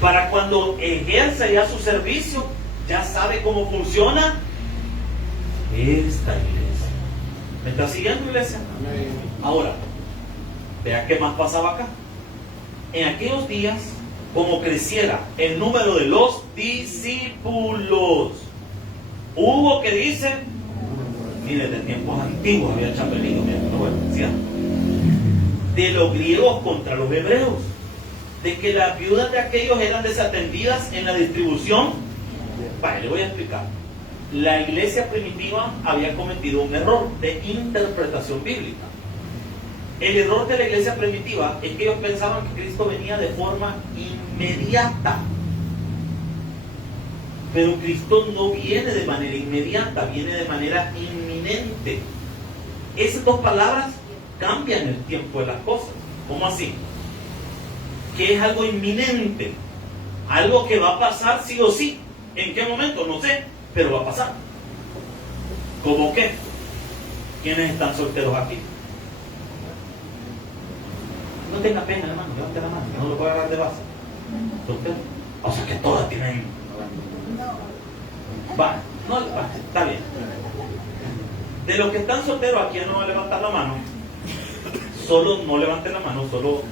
Para cuando ejerce ya su servicio, ya sabe cómo funciona esta iglesia. ¿Me está siguiendo, iglesia? Amén. Ahora, vea qué más pasaba acá. En aquellos días, como creciera el número de los discípulos, hubo que dice, mire, de tiempos antiguos había chapelino, decía, de los griegos contra los hebreos, de que las viudas de aquellos eran desatendidas en la distribución. Vale, le voy a explicar. La iglesia primitiva había cometido un error de interpretación bíblica. El error de la iglesia primitiva es que ellos pensaban que Cristo venía de forma inmediata. Pero Cristo no viene de manera inmediata, viene de manera inminente. Esas dos palabras cambian el tiempo de las cosas. ¿Cómo así? Que es algo inminente, algo que va a pasar sí o sí. ¿En qué momento? No sé, pero va a pasar. ¿Cómo qué? ¿Quiénes están solteros aquí? No tenga pena, hermano, levante la mano, no lo puedo agarrar de base. ¿Soltero? O sea que todas tienen. Está bien. De los que están solteros, aquí no va a levantar la mano. Solo no levanten la mano, solo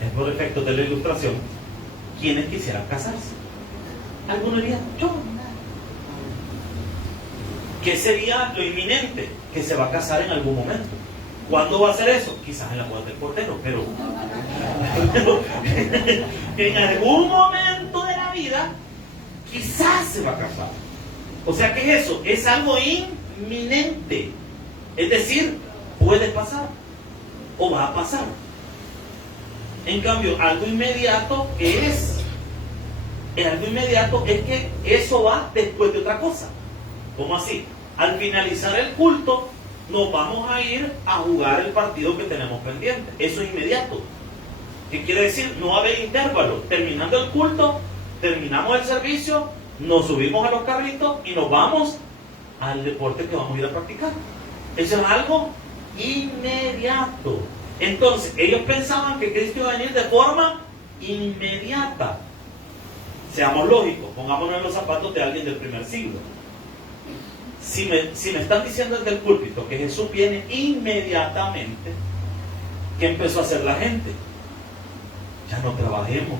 es por efecto de la ilustración. ¿Quiénes quisieran casarse? Algunos dirían, yo. ¿Qué sería lo inminente? Que se va a casar en algún momento. ¿Cuándo va a ser eso? Quizás en la boda del Cordero, pero en algún momento de la vida, quizás se va a casar. O sea, ¿qué es eso? Es algo inminente. Es decir, puede pasar o va a pasar. En cambio, algo inmediato, ¿qué es? Algo inmediato es que eso va después de otra cosa. ¿Cómo así? Al finalizar el culto, nos vamos a ir a jugar el partido que tenemos pendiente. Eso es inmediato. ¿Qué quiere decir? No va a haber intervalo. Terminando el culto, terminamos el servicio, nos subimos a los carritos y nos vamos al deporte que vamos a ir a practicar. Eso es algo inmediato. Entonces, ellos pensaban que Cristo iba a venir de forma inmediata. Seamos lógicos, pongámonos en los zapatos de alguien del primer siglo. Si me están diciendo desde el púlpito que Jesús viene inmediatamente, ¿qué empezó a hacer la gente? Ya no trabajemos,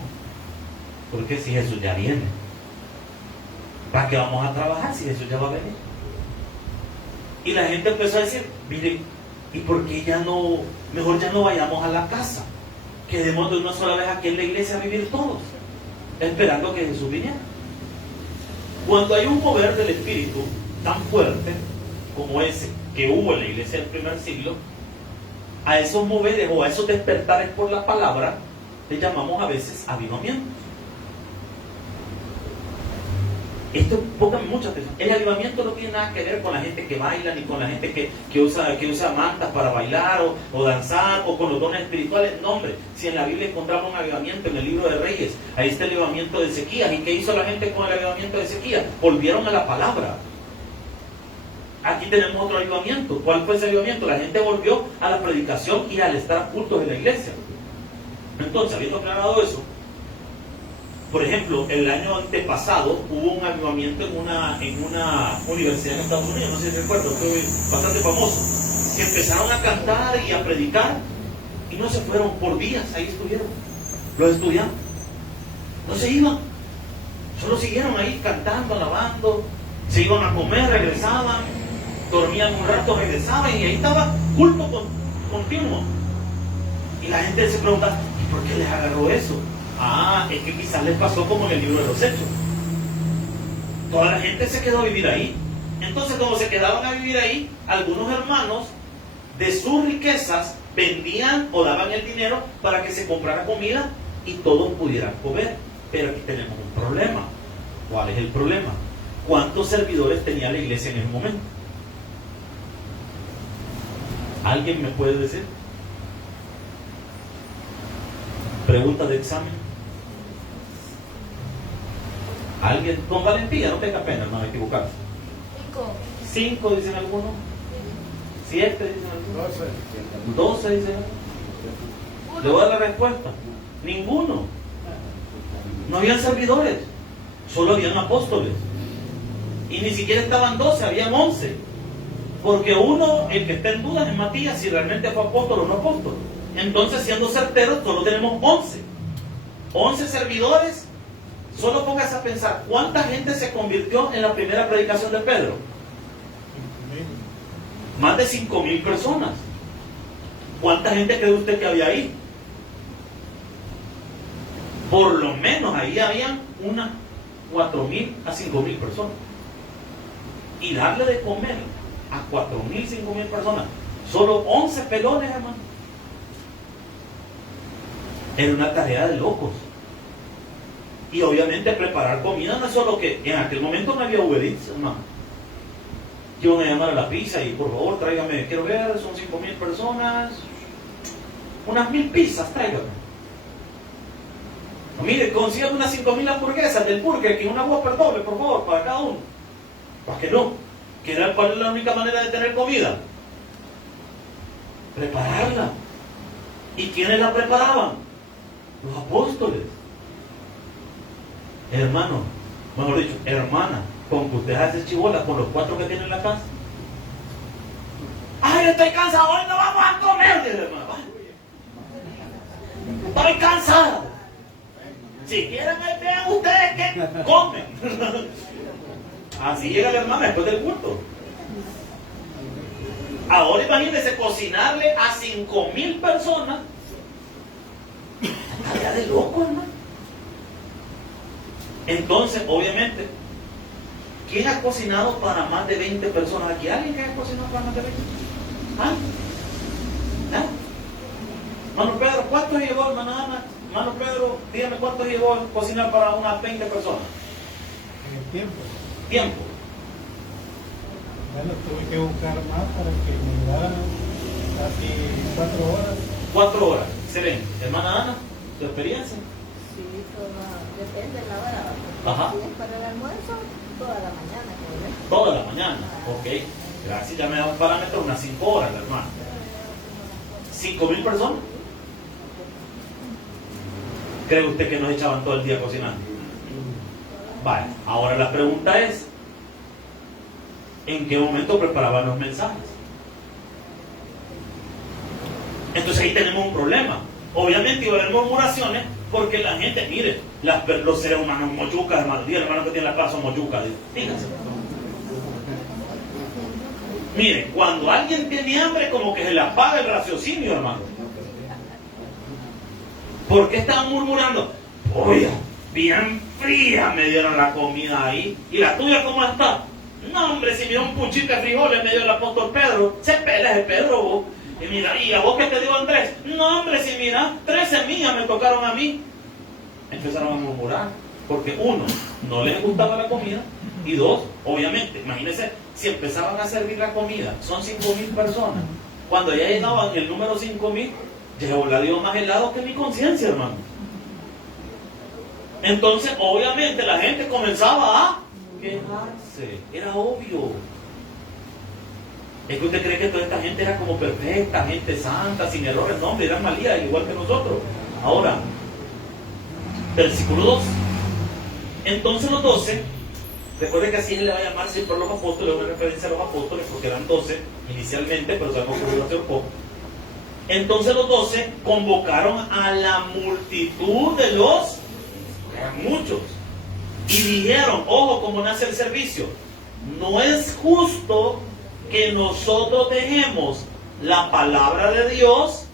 porque si Jesús ya viene, ¿para qué vamos a trabajar si Jesús ya va a venir? Y la gente empezó a decir, mire, ¿y por qué mejor ya no vayamos a la casa? Quedemos de una sola vez aquí en la iglesia a vivir todos, esperando que Jesús viniera. Cuando hay un mover del Espíritu tan fuerte como ese que hubo en la iglesia del primer siglo, a esos moveres o a esos despertares por la palabra le llamamos a veces avivamiento. Esto, pongan mucha atención. El avivamiento no tiene nada que ver con la gente que baila, ni con la gente que usa mantas para bailar o danzar, o con los dones espirituales. No, hombre, si en la Biblia encontramos un avivamiento en el libro de Reyes, ahí está el avivamiento de Ezequías. ¿Y qué hizo la gente con el avivamiento de Ezequías? Volvieron a la palabra. Aquí tenemos otro avivamiento. ¿Cuál fue ese avivamiento? La gente volvió a la predicación y al estar cultos en la iglesia. Entonces, habiendo aclarado eso, por ejemplo, el año antepasado hubo un avivamiento en una universidad en Estados Unidos, no sé si recuerdo, fue bastante famoso, que empezaron a cantar y a predicar y no se fueron por días, ahí estuvieron los estudiantes, no se iban, solo siguieron ahí cantando, alabando, se iban a comer, regresaban, dormían un rato, regresaban y ahí estaba culto continuo. Y la gente se pregunta, ¿y por qué les agarró eso? Es que quizás les pasó como en el libro de los Hechos. Toda la gente se quedó a vivir ahí. Entonces, como se quedaban a vivir ahí, algunos hermanos de sus riquezas vendían o daban el dinero para que se comprara comida y todos pudieran comer. Pero aquí tenemos un problema. ¿Cuál es el problema? ¿Cuántos servidores tenía la iglesia en ese momento? ¿Alguien me puede decir? Pregunta de examen. ¿Alguien? Con valentía, no tenga pena, hermano, equivocarse. 5 dicen algunos. 7 dicen algunos. 12 dicen algunos. Le voy a dar la respuesta. Ninguno. No habían servidores. Solo habían apóstoles. Y ni siquiera estaban 12, habían 11. Porque uno, el que está en dudas es Matías, si realmente fue apóstol o no apóstol. Entonces, siendo certeros, solo tenemos 11. 11 servidores. Solo póngase a pensar, ¿cuánta gente se convirtió en la primera predicación de Pedro? Más de 5,000 personas. ¿Cuánta gente cree usted que había ahí? Por lo menos ahí habían unas 4,000 a 5,000 personas. Y darle de comer a 4,000, 5,000 personas, solo 11 pelones, hermano. Era una tarea de locos. Y obviamente preparar comida no es solo que en aquel momento no había Uber Eats, hermano. Yo voy a llamar a la pizza y por favor tráigame, quiero ver, son 5,000 personas, unas 1,000 pizzas, tráigame. Mire, consigan unas 5,000 hamburguesas del Burger King, una Whopper doble, por favor, para cada uno. ¿Para qué no? ¿Cuál es la única manera de tener comida? Prepararla. ¿Y quiénes la preparaban? Los apóstoles. Hermano, mejor dicho, hermana, con que usted hace chibola con los 4 que tiene en la casa. ¡Ay, estoy cansado! ¡Hoy no vamos a comer! Dice, hermano. ¡Estoy cansado! Si quieren, vean ustedes que comen. Así llega la hermana después del culto. Ahora imagínense cocinarle a 5,000 personas. Tarea de loco, hermano. Entonces, obviamente, ¿quién ha cocinado para más de 20 personas aquí? ¿Alguien que haya cocinado para más de 20? ¿Ah? ¿Ah? Mano Pedro, ¿cuántos llevó, hermana Ana? Mano Pedro, dígame cuántos llevó a cocinar para unas 20 personas. En el tiempo. Tiempo. Bueno, tuve que buscar más para que me dieran casi 4 horas. 4 horas, excelente. Hermana Ana, ¿tu experiencia? Sí, depende de la hora. Ajá. Si es para el almuerzo, toda la mañana. Toda la mañana, ok. Gracias, ya me da un parámetro, unas 5 horas, hermano. 5,000 personas. ¿Cree usted que nos echaban todo el día cocinando? Vale, ahora la pregunta es, ¿en qué momento preparaban los mensajes? Entonces ahí tenemos un problema. Obviamente iba a haber murmuraciones porque la gente, mire, los seres humanos mochucas, hermano, el hermano que tiene la casa son mochucas, fíjense. Mire, cuando alguien tiene hambre, como que se le apaga el raciocinio, hermano. ¿Por qué estaban murmurando? Oye, bien fría me dieron la comida ahí. ¿Y la tuya cómo está? No, hombre, si me dio un puchito de frijoles me dio el apóstol Pedro. Se pela ese Pedro, vos. Y mira, ¿y a vos qué te dio Andrés? No, hombre, si mira, 3 semillas me tocaron a mí. Empezaron a murmurar. Porque 1, no les gustaba la comida. Y 2, obviamente, imagínense, si empezaban a servir la comida, son 5,000 personas. Cuando ya llegaban el número 5,000, llegó la dio más helado que mi conciencia, hermano. Entonces, obviamente, la gente comenzaba a quejarse. Era obvio. Es que usted cree que toda esta gente era como perfecta, gente santa, sin errores. No, hombre, eran malías, igual que nosotros. Ahora, versículo 2. Entonces los 12, recuerde que así se le va a llamar siempre a los apóstoles, una referencia a los apóstoles, porque eran 12 inicialmente, pero sabemos que se acercó. Entonces los 12 convocaron a la multitud de los, eran muchos, y dijeron, ojo, como nace el servicio, no es justo que nosotros dejemos la palabra de Dios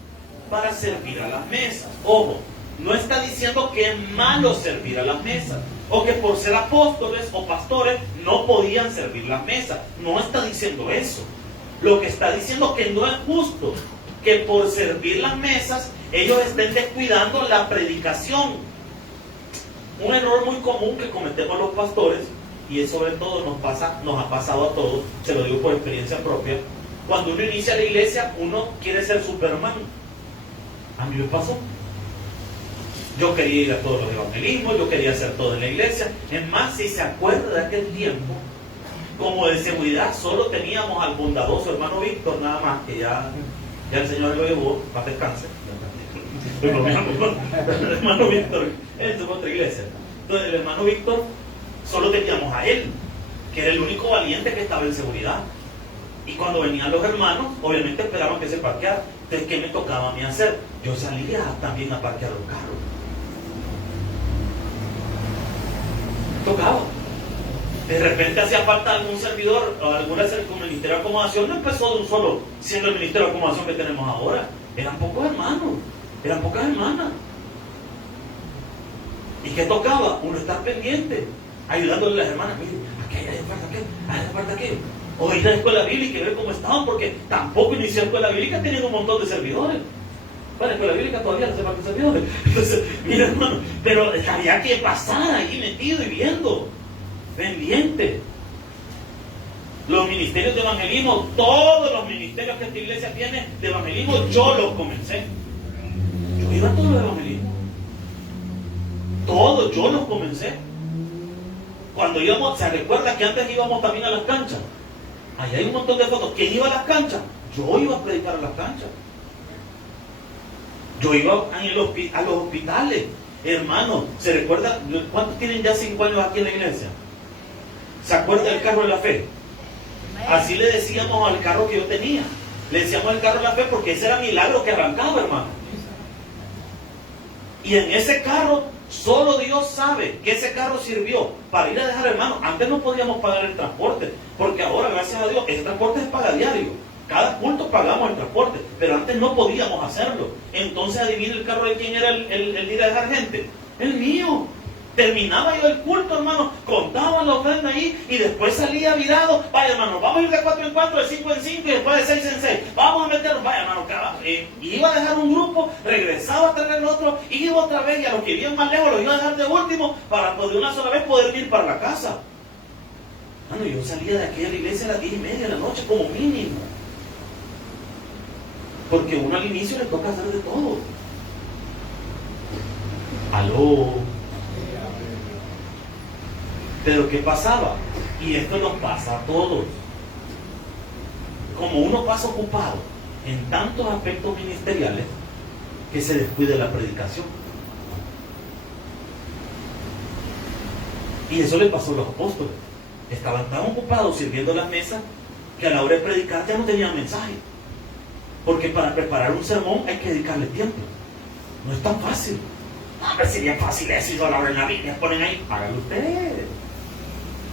para servir a las mesas. Ojo, no está diciendo que es malo servir a las mesas, o que por ser apóstoles o pastores no podían servir las mesas. No está diciendo eso. Lo que está diciendo es que no es justo que por servir las mesas ellos estén descuidando la predicación. Un error muy común que cometemos los pastores, y es sobre todo nos ha pasado a todos, se lo digo por experiencia propia. Cuando uno inicia la iglesia, uno quiere ser Superman. A mí me pasó. Yo quería ir a todos los evangelismos, yo quería hacer todo en la iglesia. Es más, si se acuerda de aquel tiempo, como de seguridad, solo teníamos al bondadoso hermano Víctor, nada más, que ya el Señor lo llevó, para descanse. El hermano Víctor, él es de otra iglesia. Entonces, el hermano Víctor, solo teníamos a él, que era el único valiente que estaba en seguridad. Y cuando venían los hermanos, obviamente esperaban que se parqueara. Entonces, ¿qué me tocaba a mí hacer? Yo salía también a parquear los carros. Tocaba. De repente hacía falta algún servidor o alguna ministerio de acomodación. No empezó de un solo, siendo el ministerio de acomodación que tenemos ahora. Eran pocos hermanos, eran pocas hermanas. ¿Y qué tocaba? Uno estar pendiente, ayudándole a las hermanas. Miren, aquí hay falta aquí. O ir a la escuela bíblica y ver cómo estaban, porque tampoco inicié la escuela bíblica, tienen un montón de servidores. Para la escuela bíblica todavía no se faltan servidores. Entonces, mira hermano, pero había que pasar ahí metido y viendo, pendiente. Los ministerios de evangelismo, todos los ministerios que esta iglesia tiene de evangelismo, yo los comencé. Yo iba a todos los evangelismos. Todos, yo los comencé. Cuando íbamos, ¿se recuerda que antes íbamos también a las canchas? Ahí hay un montón de fotos. ¿Quién iba a las canchas? Yo iba a predicar a las canchas. Yo iba a los hospitales. Hermano, ¿se recuerda? ¿Cuántos tienen ya 5 años aquí en la iglesia? ¿Se acuerda del carro de la fe? Así le decíamos al carro que yo tenía. Le decíamos el carro de la fe porque ese era milagro que arrancaba, hermano. Y en ese carro, solo Dios sabe que ese carro sirvió para ir a dejar, hermano. Antes no podíamos pagar el transporte, porque ahora, gracias a Dios, ese transporte es paga diario. Cada culto pagamos el transporte, pero antes no podíamos hacerlo. Entonces, adivina el carro de quién era el ir a dejar gente. El mío. Terminaba yo el culto, hermano, contaban la ofrenda ahí y después salía virado. Vaya, hermano, vamos a ir de 4 en 4, de 5 en 5 y después de 6 en 6. Vamos a meternos, vaya, hermano, iba a dejar un grupo, regresaba a traer el otro, iba otra vez y a los que vivían más lejos los iba a dejar de último para de una sola vez poder ir para la casa. Bueno, yo salía de aquella iglesia a las 10:30 de la noche como mínimo. Porque uno al inicio le toca hacer de todo. Aló. Pero ¿qué pasaba? Y esto nos pasa a todos. Como uno pasa ocupado en tantos aspectos ministeriales que se descuida la predicación. Y eso le pasó a los apóstoles. Estaban tan ocupados sirviendo las mesas que a la hora de predicar ya no tenían mensaje. Porque para preparar un sermón hay que dedicarle tiempo. No es tan fácil. A ver, sería fácil eso, yo la abro en la Biblia, ponen ahí, háganlo ustedes.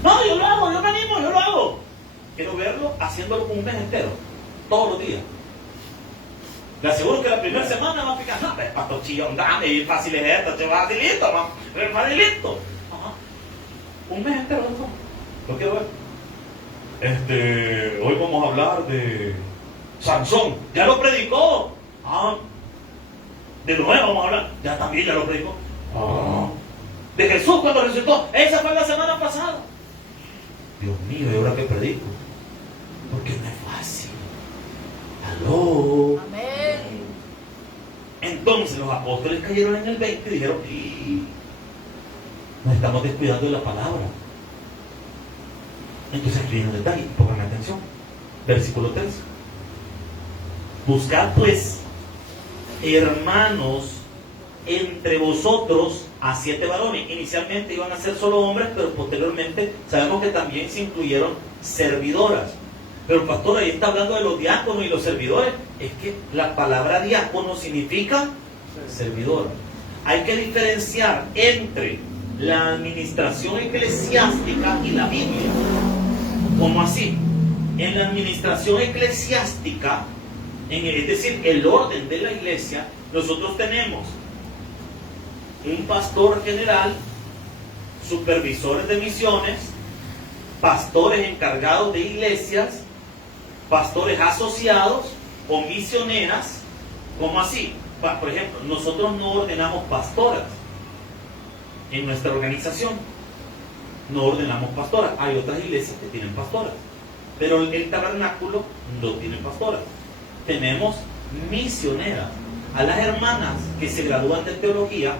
No, yo lo hago, yo me animo, yo lo hago. Quiero verlo haciéndolo un mes entero, todos los días. Le aseguro que la primera semana va a picar, no, pero pastor chillón, dame, y fácil es esto, te va facilito, es facilito. Ajá. Un mes entero, ¿no? Lo quiero ver. Hoy vamos a hablar de Sansón, ya lo predicó. De Noé vamos a hablar, ya también ya lo predicó. De Jesús cuando resucitó, esa fue la semana pasada. Dios mío, ¿y ahora qué predico? Porque no es fácil. Aló. Amén. Entonces los apóstoles cayeron en el 20 y dijeron, nos estamos descuidando de la palabra. Entonces aquí viene un detalle, pongan atención. Versículo 3. Buscad pues, hermanos, entre vosotros a 7 varones. Inicialmente iban a ser solo hombres, pero posteriormente sabemos que también se incluyeron servidoras. Pero el pastor ahí está hablando de los diáconos y los servidores. Es que la palabra diácono significa servidor. Hay que diferenciar entre la administración eclesiástica y la Biblia. ¿Cómo así? En la administración eclesiástica, es decir, el orden de la iglesia, nosotros tenemos un pastor general, supervisores de misiones, pastores encargados de iglesias, pastores asociados o misioneras. ¿Cómo así? Por ejemplo, nosotros no ordenamos pastoras en nuestra organización. No ordenamos pastoras. Hay otras iglesias que tienen pastoras, pero el tabernáculo no tiene pastoras. Tenemos misioneras. A las hermanas que se gradúan de teología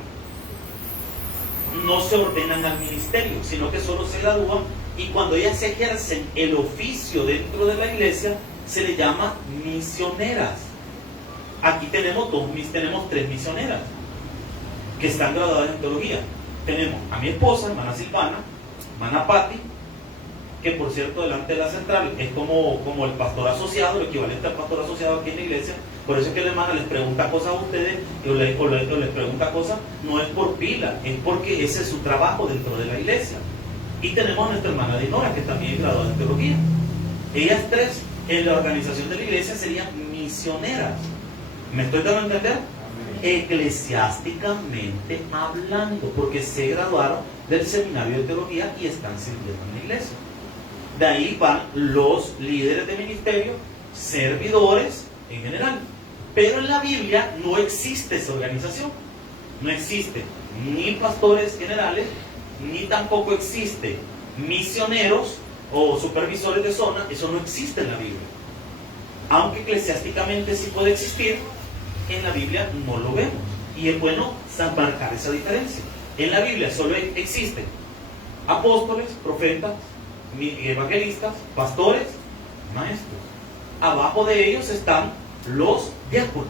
no se ordenan al ministerio, sino que solo se gradúan, y cuando ellas ejercen el oficio dentro de la iglesia se le llama misioneras. Aquí tenemos tres misioneras que están graduadas en teología. Tenemos a mi esposa, hermana Silvana, hermana Patti, que por cierto delante de la central es como el pastor asociado, el equivalente al pastor asociado aquí en la iglesia. Por eso es que la hermana les pregunta cosas a ustedes, o les pregunta cosas, no es por pila, es porque ese es su trabajo dentro de la iglesia. Y tenemos a nuestra hermana Dinora, que también es graduada en teología. Ellas tres en la organización de la iglesia serían misioneras. ¿Me estoy dando a entender? Eclesiásticamente hablando, porque se graduaron del seminario de teología y están sirviendo en la iglesia. De ahí van los líderes de ministerio, servidores en general. Pero en la Biblia no existe esa organización. No existe ni pastores generales, ni tampoco existe misioneros o supervisores de zona. Eso no existe en la Biblia. Aunque eclesiásticamente sí puede existir, en la Biblia no lo vemos. Y es bueno marcar esa diferencia. En la Biblia solo existen apóstoles, profetas, evangelistas, pastores, maestros. Abajo de ellos están los diáconos.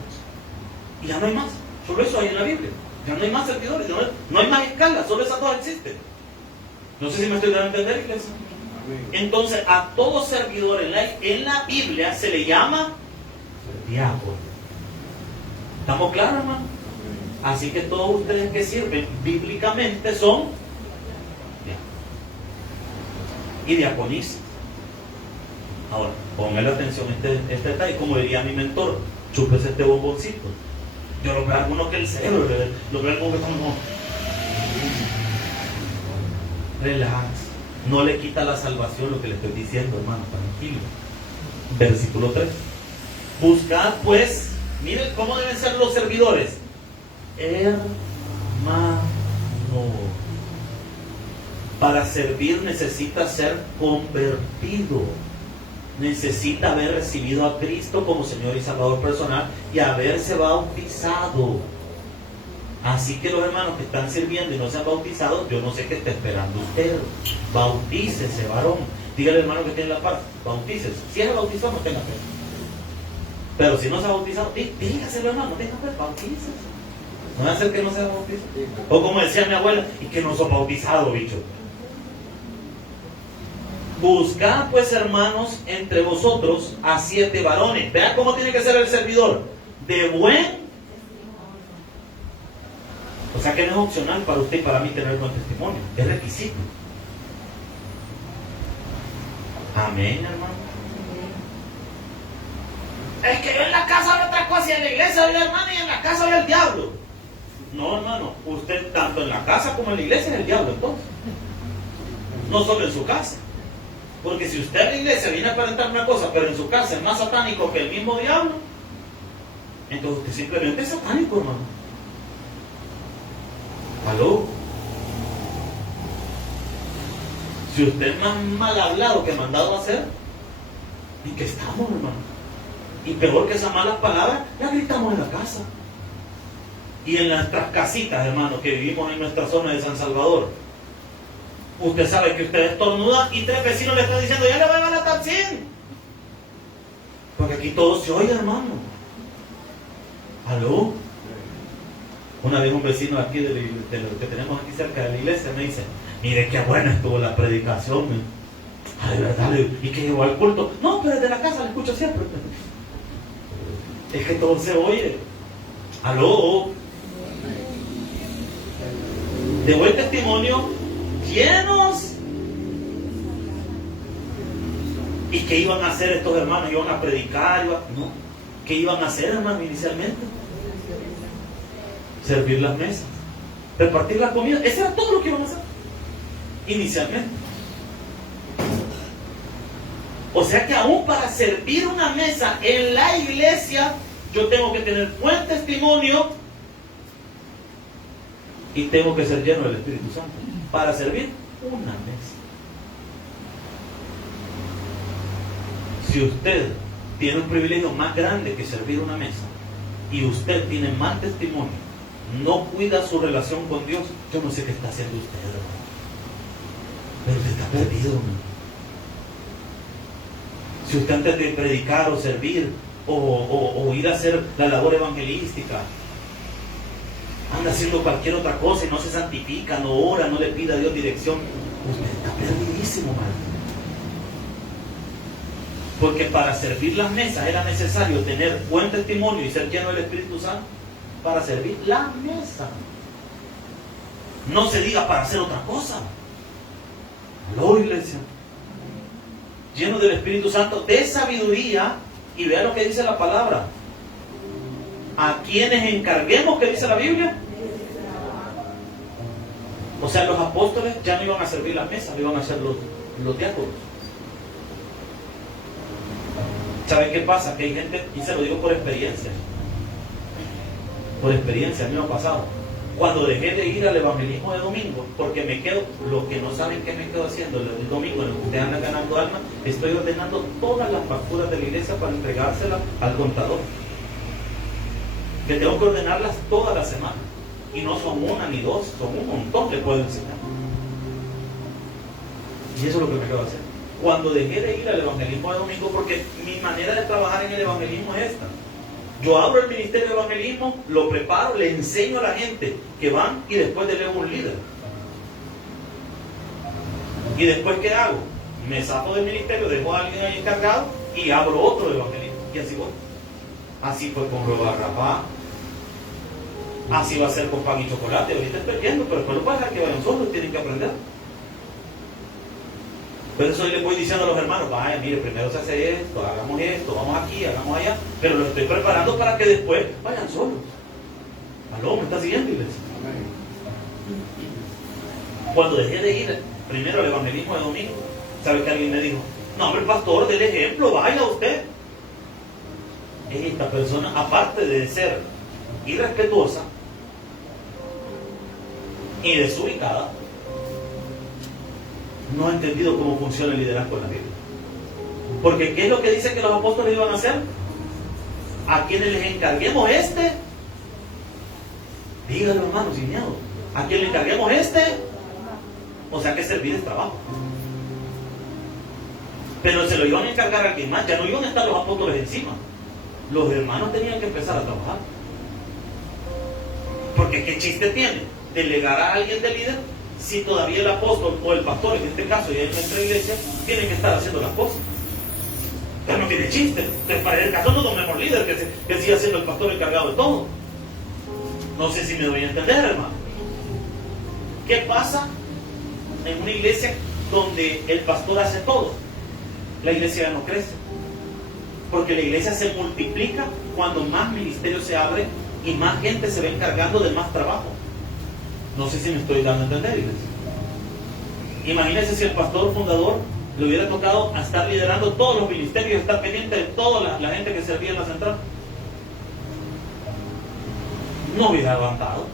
Y ya no hay más. Solo eso hay en la Biblia. Ya no hay más servidores, no hay más escalas, solo esas dos existen. No sé si me estoy dando a entender, iglesia. Entonces, a todo servidor en la Biblia se le llama diácono. ¿Estamos claros, hermano? Así que todos ustedes que sirven bíblicamente son diáconos y diaconisas. Ahora, póngale atención a este detalle. Como diría mi mentor, chúpese este bomboncito. Yo lo veo a algunos que el cerebro, lo veo a algunos que como relax. No le quita la salvación lo que le estoy diciendo, hermano, tranquilo. Versículo 3. Buscad pues, miren cómo deben ser los servidores. Hermano. Para servir necesita ser convertido. Necesita haber recibido a Cristo como Señor y Salvador personal y haberse bautizado. Así que los hermanos que están sirviendo y no se han bautizado, yo no sé qué está esperando usted. Bautícese, varón. Dígale al hermano que tiene la par, bautícese. Si es bautizado, no tenga fe. Pero si no se ha bautizado, dígaselo, hermano, no tenga fe, bautícese. No va a ser que no sea bautizado. O como decía mi abuela, y que no son bautizados, bicho. Buscad pues, hermanos, entre vosotros a 7 varones. Vean cómo tiene que ser el servidor. De buen. O sea que no es opcional para usted y para mí tener buen testimonio. Es requisito. Amén, hermano. Es que yo en la casa veo otra cosa y en la iglesia veo el hermano y en la casa veo el diablo. No, hermano. Usted tanto en la casa como en la iglesia es el diablo, entonces. No solo en su casa. Porque si usted en la iglesia viene a aparentar una cosa, pero en su casa es más satánico que el mismo diablo, entonces usted simplemente es satánico, hermano. ¿Aló? Si usted es más mal hablado que mandado a hacer, ¿en qué estamos, hermano? Y peor que esas malas palabras, las gritamos en la casa. Y en nuestras casitas, hermano, que vivimos en nuestra zona de San Salvador. Usted sabe que usted estornuda y 3 vecinos le están diciendo, ya le va a la taxín. Porque aquí todo se oye, hermano. ¿Aló? Una vez un vecino aquí de lo que tenemos aquí cerca de la iglesia me dice, mire qué buena estuvo la predicación. Ay, verdad, y que llegó al culto. No, pero desde la casa la escucho siempre. Es que todo se oye. ¿Aló? De buen testimonio, llenos. ¿Y qué iban a hacer estos hermanos? ¿Iban a predicar? No. ¿Qué iban a hacer, hermano, inicialmente? Servir las mesas. repartir la comida. Eso era todo lo que iban a hacer inicialmente. O sea que aún para servir una mesa en la iglesia, yo tengo que tener buen testimonio y tengo que ser lleno del Espíritu Santo para servir una mesa. Si usted tiene un privilegio más grande que servir una mesa y usted tiene mal testimonio, no cuida su relación con Dios, yo no sé qué está haciendo usted, hermano. Pero usted está perdido, hermano. Si usted antes de predicar o servir o ir a hacer la labor evangelística anda haciendo cualquier otra cosa y no se santifica, no ora, no le pide a Dios dirección, usted está perdidísimo, hermano. Porque para servir las mesas era necesario tener buen testimonio y ser lleno del Espíritu Santo para servir la mesa. No se diga para hacer otra cosa. Aló, iglesia. Lleno del Espíritu Santo, de sabiduría, y vea lo que dice la palabra. A quienes encarguemos, ¿qué dice la Biblia? O sea, los apóstoles ya no iban a servir las mesas, iban a ser los diáconos. ¿Sabe qué pasa? Que hay gente, y se lo digo por experiencia. Por experiencia, a mí me ha pasado. Cuando dejé de ir al evangelismo de domingo, porque me quedo, los que no saben qué me quedo haciendo el domingo en el que ustedes andan ganando alma, estoy ordenando todas las facturas de la iglesia para entregárselas al contador. Que tengo que ordenarlas toda la semana. Y no son una ni dos, son un montón que puedo enseñar. Y eso es lo que me quedo haciendo. Cuando dejé de ir al evangelismo de domingo, porque mi manera de trabajar en el evangelismo es esta. Yo abro el ministerio de evangelismo, lo preparo, le enseño a la gente que van y después delego un líder. ¿Y después qué hago? Me saco del ministerio, dejo a alguien ahí encargado y abro otro de evangelismo. Y así voy. Así fue con Rueba Rapá. Así va a ser con pan y chocolate. Ahorita estoy yendo, pero después no puedo dejar que vayan solos, tienen que aprender. Por eso hoy les voy diciendo a los hermanos, vaya, mire, primero se hace esto, hagamos esto, vamos aquí, hagamos allá, pero lo estoy preparando para que después vayan solos. ¿Aló? ¿Me está siguiendo, iglesia? Cuando dejé de ir primero al evangelismo de domingo, ¿sabe que alguien me dijo? No, hombre, pastor, del ejemplo, vaya usted. Esta persona, aparte de ser irrespetuosa y desubicada, no ha entendido cómo funciona el liderazgo en la Biblia. Porque ¿qué es lo que dice que los apóstoles iban a hacer? A quienes les encarguemos díganlo, hermano, sin miedo. A quien le encarguemos o sea que servir es trabajo. Pero se lo iban a encargar a alguien más, ya no iban a estar los apóstoles encima. Los hermanos tenían que empezar a trabajar. Porque ¿qué chiste tiene delegar a alguien de líder si todavía el apóstol o el pastor, en este caso y en nuestra iglesia, tienen que estar haciendo las cosas? Pero no tiene chiste. Entonces, para el caso no tomemos líder que siga siendo el pastor encargado de todo. No sé si me doy a entender, hermano. ¿Qué pasa en una iglesia donde el pastor hace todo? La iglesia ya no crece. Porque la iglesia se multiplica cuando más ministerios se abren y más gente se va encargando de más trabajo. No sé si me estoy dando a entender, iglesia. Imagínense si el pastor fundador le hubiera tocado a estar liderando todos los ministerios, estar pendiente de toda la gente que servía en la central. No hubiera aguantado.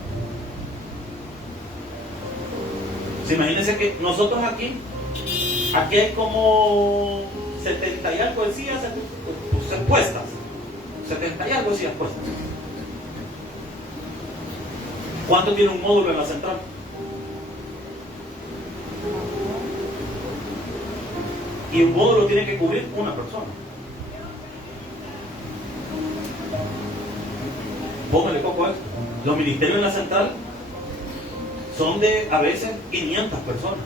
Imagínense que nosotros aquí hay como 70 y algo de sillas puestas. 70 y algo de sillas puestas. ¿Cuánto tiene un módulo en la central? Y un módulo tiene que cubrir una persona. Póngale coco a esto. Los ministerios en la central son de a veces 500 personas.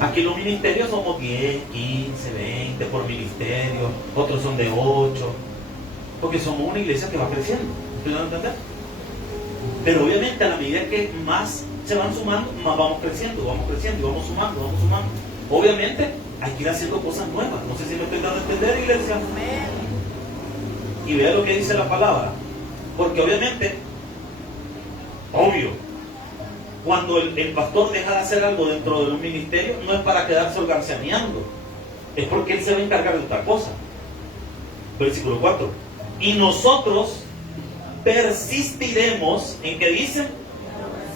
Aquí los ministerios somos 10, 15, 20 por ministerio, otros son de 8, porque somos una iglesia que va creciendo. ¿Ustedes van a entender? Pero obviamente a la medida que más se van sumando, más vamos creciendo y vamos sumando. Obviamente hay que ir haciendo cosas nuevas. No sé si me estoy dando a entender, iglesia. Y vea lo que dice la palabra. Porque obviamente, obvio, cuando el pastor deja de hacer algo dentro de un ministerio, no es para quedarse organizaneando, es porque él se va a encargar de otra cosa. Versículo 4. Y nosotros persistiremos en que dicen,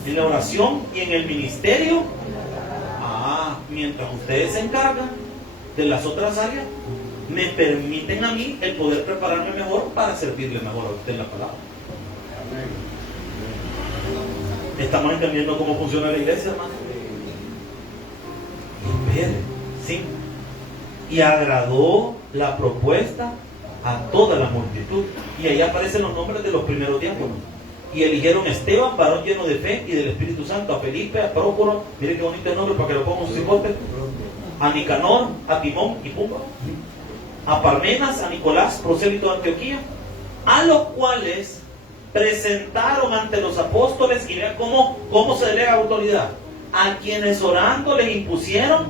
en la oración y en el ministerio. Mientras ustedes se encargan de las otras áreas, me permiten a mí el poder prepararme mejor para servirle mejor a usted en la palabra. ¿Estamos entendiendo cómo funciona la iglesia, hermano? Espere, sí. Y agradó la propuesta a toda la multitud. Y ahí aparecen los nombres de los primeros diáconos. Y eligieron a Esteban, varón lleno de fe y del Espíritu Santo, a Felipe, a Prócoro, mire qué bonito el nombre para que lo pongan en su cipote, a Nicanor, a Timón y Pumba, a Parmenas, a Nicolás, prosélito de Antioquía, a los cuales presentaron ante los apóstoles. Y vean cómo se delega autoridad, a quienes orando les impusieron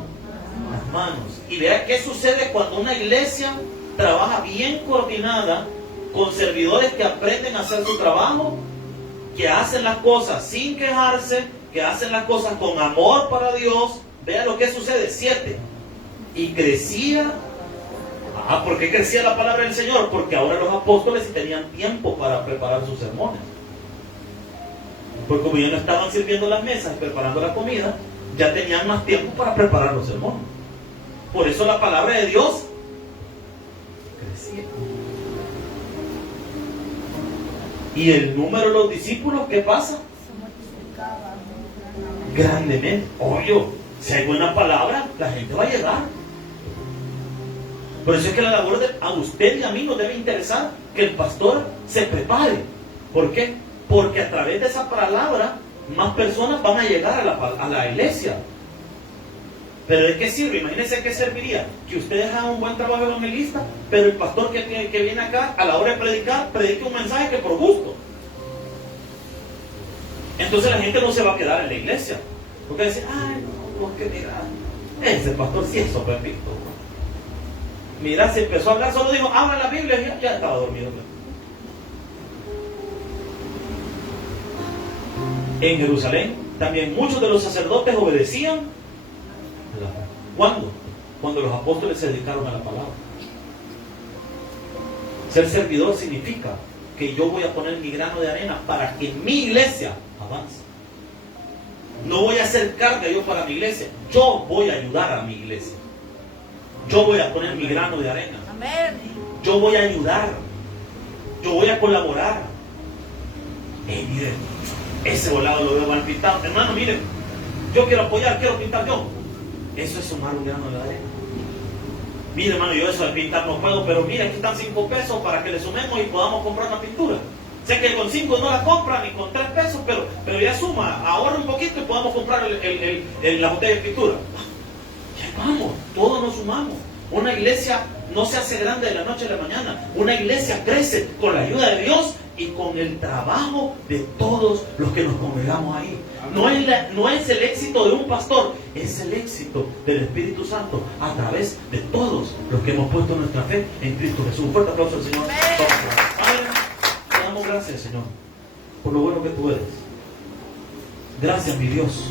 las manos. Y vean qué sucede cuando una iglesia trabaja bien coordinada, con servidores que aprenden a hacer su trabajo, que hacen las cosas sin quejarse, que hacen las cosas con amor para Dios. Vean lo que sucede. 7. Y crecía. ¿Por qué crecía la palabra del Señor? Porque ahora los apóstoles tenían tiempo para preparar sus sermones. Porque como ya no estaban sirviendo las mesas y preparando la comida, ya tenían más tiempo para preparar los sermones. Por eso la palabra de Dios crecía. Y el número de los discípulos, ¿qué pasa? Grandemente. Oye, si hay buena palabra, la gente va a llegar. Por eso es que la labor a usted y a mí nos debe interesar que el pastor se prepare. ¿Por qué? Porque a través de esa palabra más personas van a llegar a la iglesia. ¿Pero de qué sirve? Imagínense qué serviría. Que ustedes hagan un buen trabajo evangelista, pero el pastor que viene acá, a la hora de predicar, predique un mensaje que por gusto. Entonces la gente no se va a quedar en la iglesia. Porque dice, ay, no, porque mira, ese pastor sí es sopepito. Mira, se empezó a hablar, solo dijo, abra la Biblia y ya estaba dormido. En Jerusalén también muchos de los sacerdotes obedecían. ¿Cuándo? Cuando los apóstoles se dedicaron a la palabra. Ser servidor significa que yo voy a poner mi grano de arena para que mi iglesia avance. No voy a hacer carga yo para mi iglesia, yo voy a ayudar a mi iglesia. Yo voy a poner mi grano de arena. Yo voy a ayudar. Yo voy a colaborar. Miren, ese volado lo veo mal pintado. Hermano, miren, yo quiero apoyar, quiero pintar yo. Eso es sumar un grano de arena. Mire, hermano, yo eso de pintar no puedo, pero mira, aquí están 5 pesos para que le sumemos y podamos comprar una pintura. Sé que con 5 no la compran ni con 3 pesos, pero ya suma, ahorra un poquito y podamos comprar la botella de pintura. Ya vamos, todos nos sumamos. Una iglesia no se hace grande de la noche a la mañana. Una iglesia crece con la ayuda de Dios y con el trabajo de todos los que nos congregamos ahí. No es el éxito de un pastor, es el éxito del Espíritu Santo a través de todos los que hemos puesto nuestra fe en Cristo Jesús. Un fuerte aplauso al Señor. Padre, te damos gracias, Señor, por lo bueno que tú eres. Gracias, mi Dios,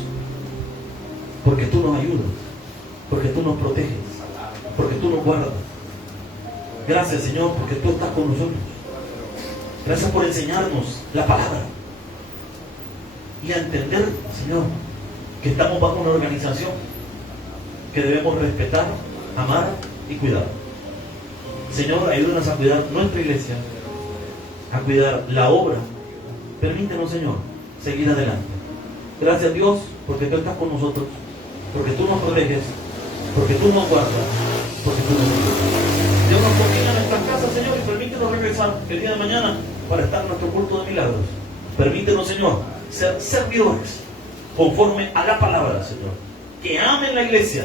porque tú nos ayudas, porque tú nos proteges, porque tú nos guardas. Gracias, Señor, porque tú estás con nosotros. Gracias por enseñarnos la palabra y a entender, Señor, que estamos bajo una organización que debemos respetar, amar y cuidar. Señor, ayúdanos a cuidar nuestra iglesia, a cuidar la obra. Permítenos, Señor, seguir adelante. Gracias, Dios, porque tú estás con nosotros, porque tú nos proteges, porque tú nos guardas, porque tú nos ayudas. Dios nos contiene en nuestras casas, Señor, y permítenos regresar el día de mañana para estar en nuestro culto de milagros. Permítenos, Señor, ser servidores conforme a la palabra, Señor, que amen la iglesia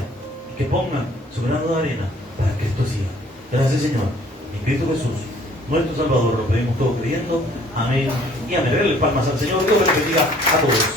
y que pongan su grano de arena para que esto siga. Gracias, Señor, en Cristo Jesús, nuestro Salvador, lo pedimos todo creyendo. Amén y amén. Denle palmas al Señor. Dios les bendiga a todos.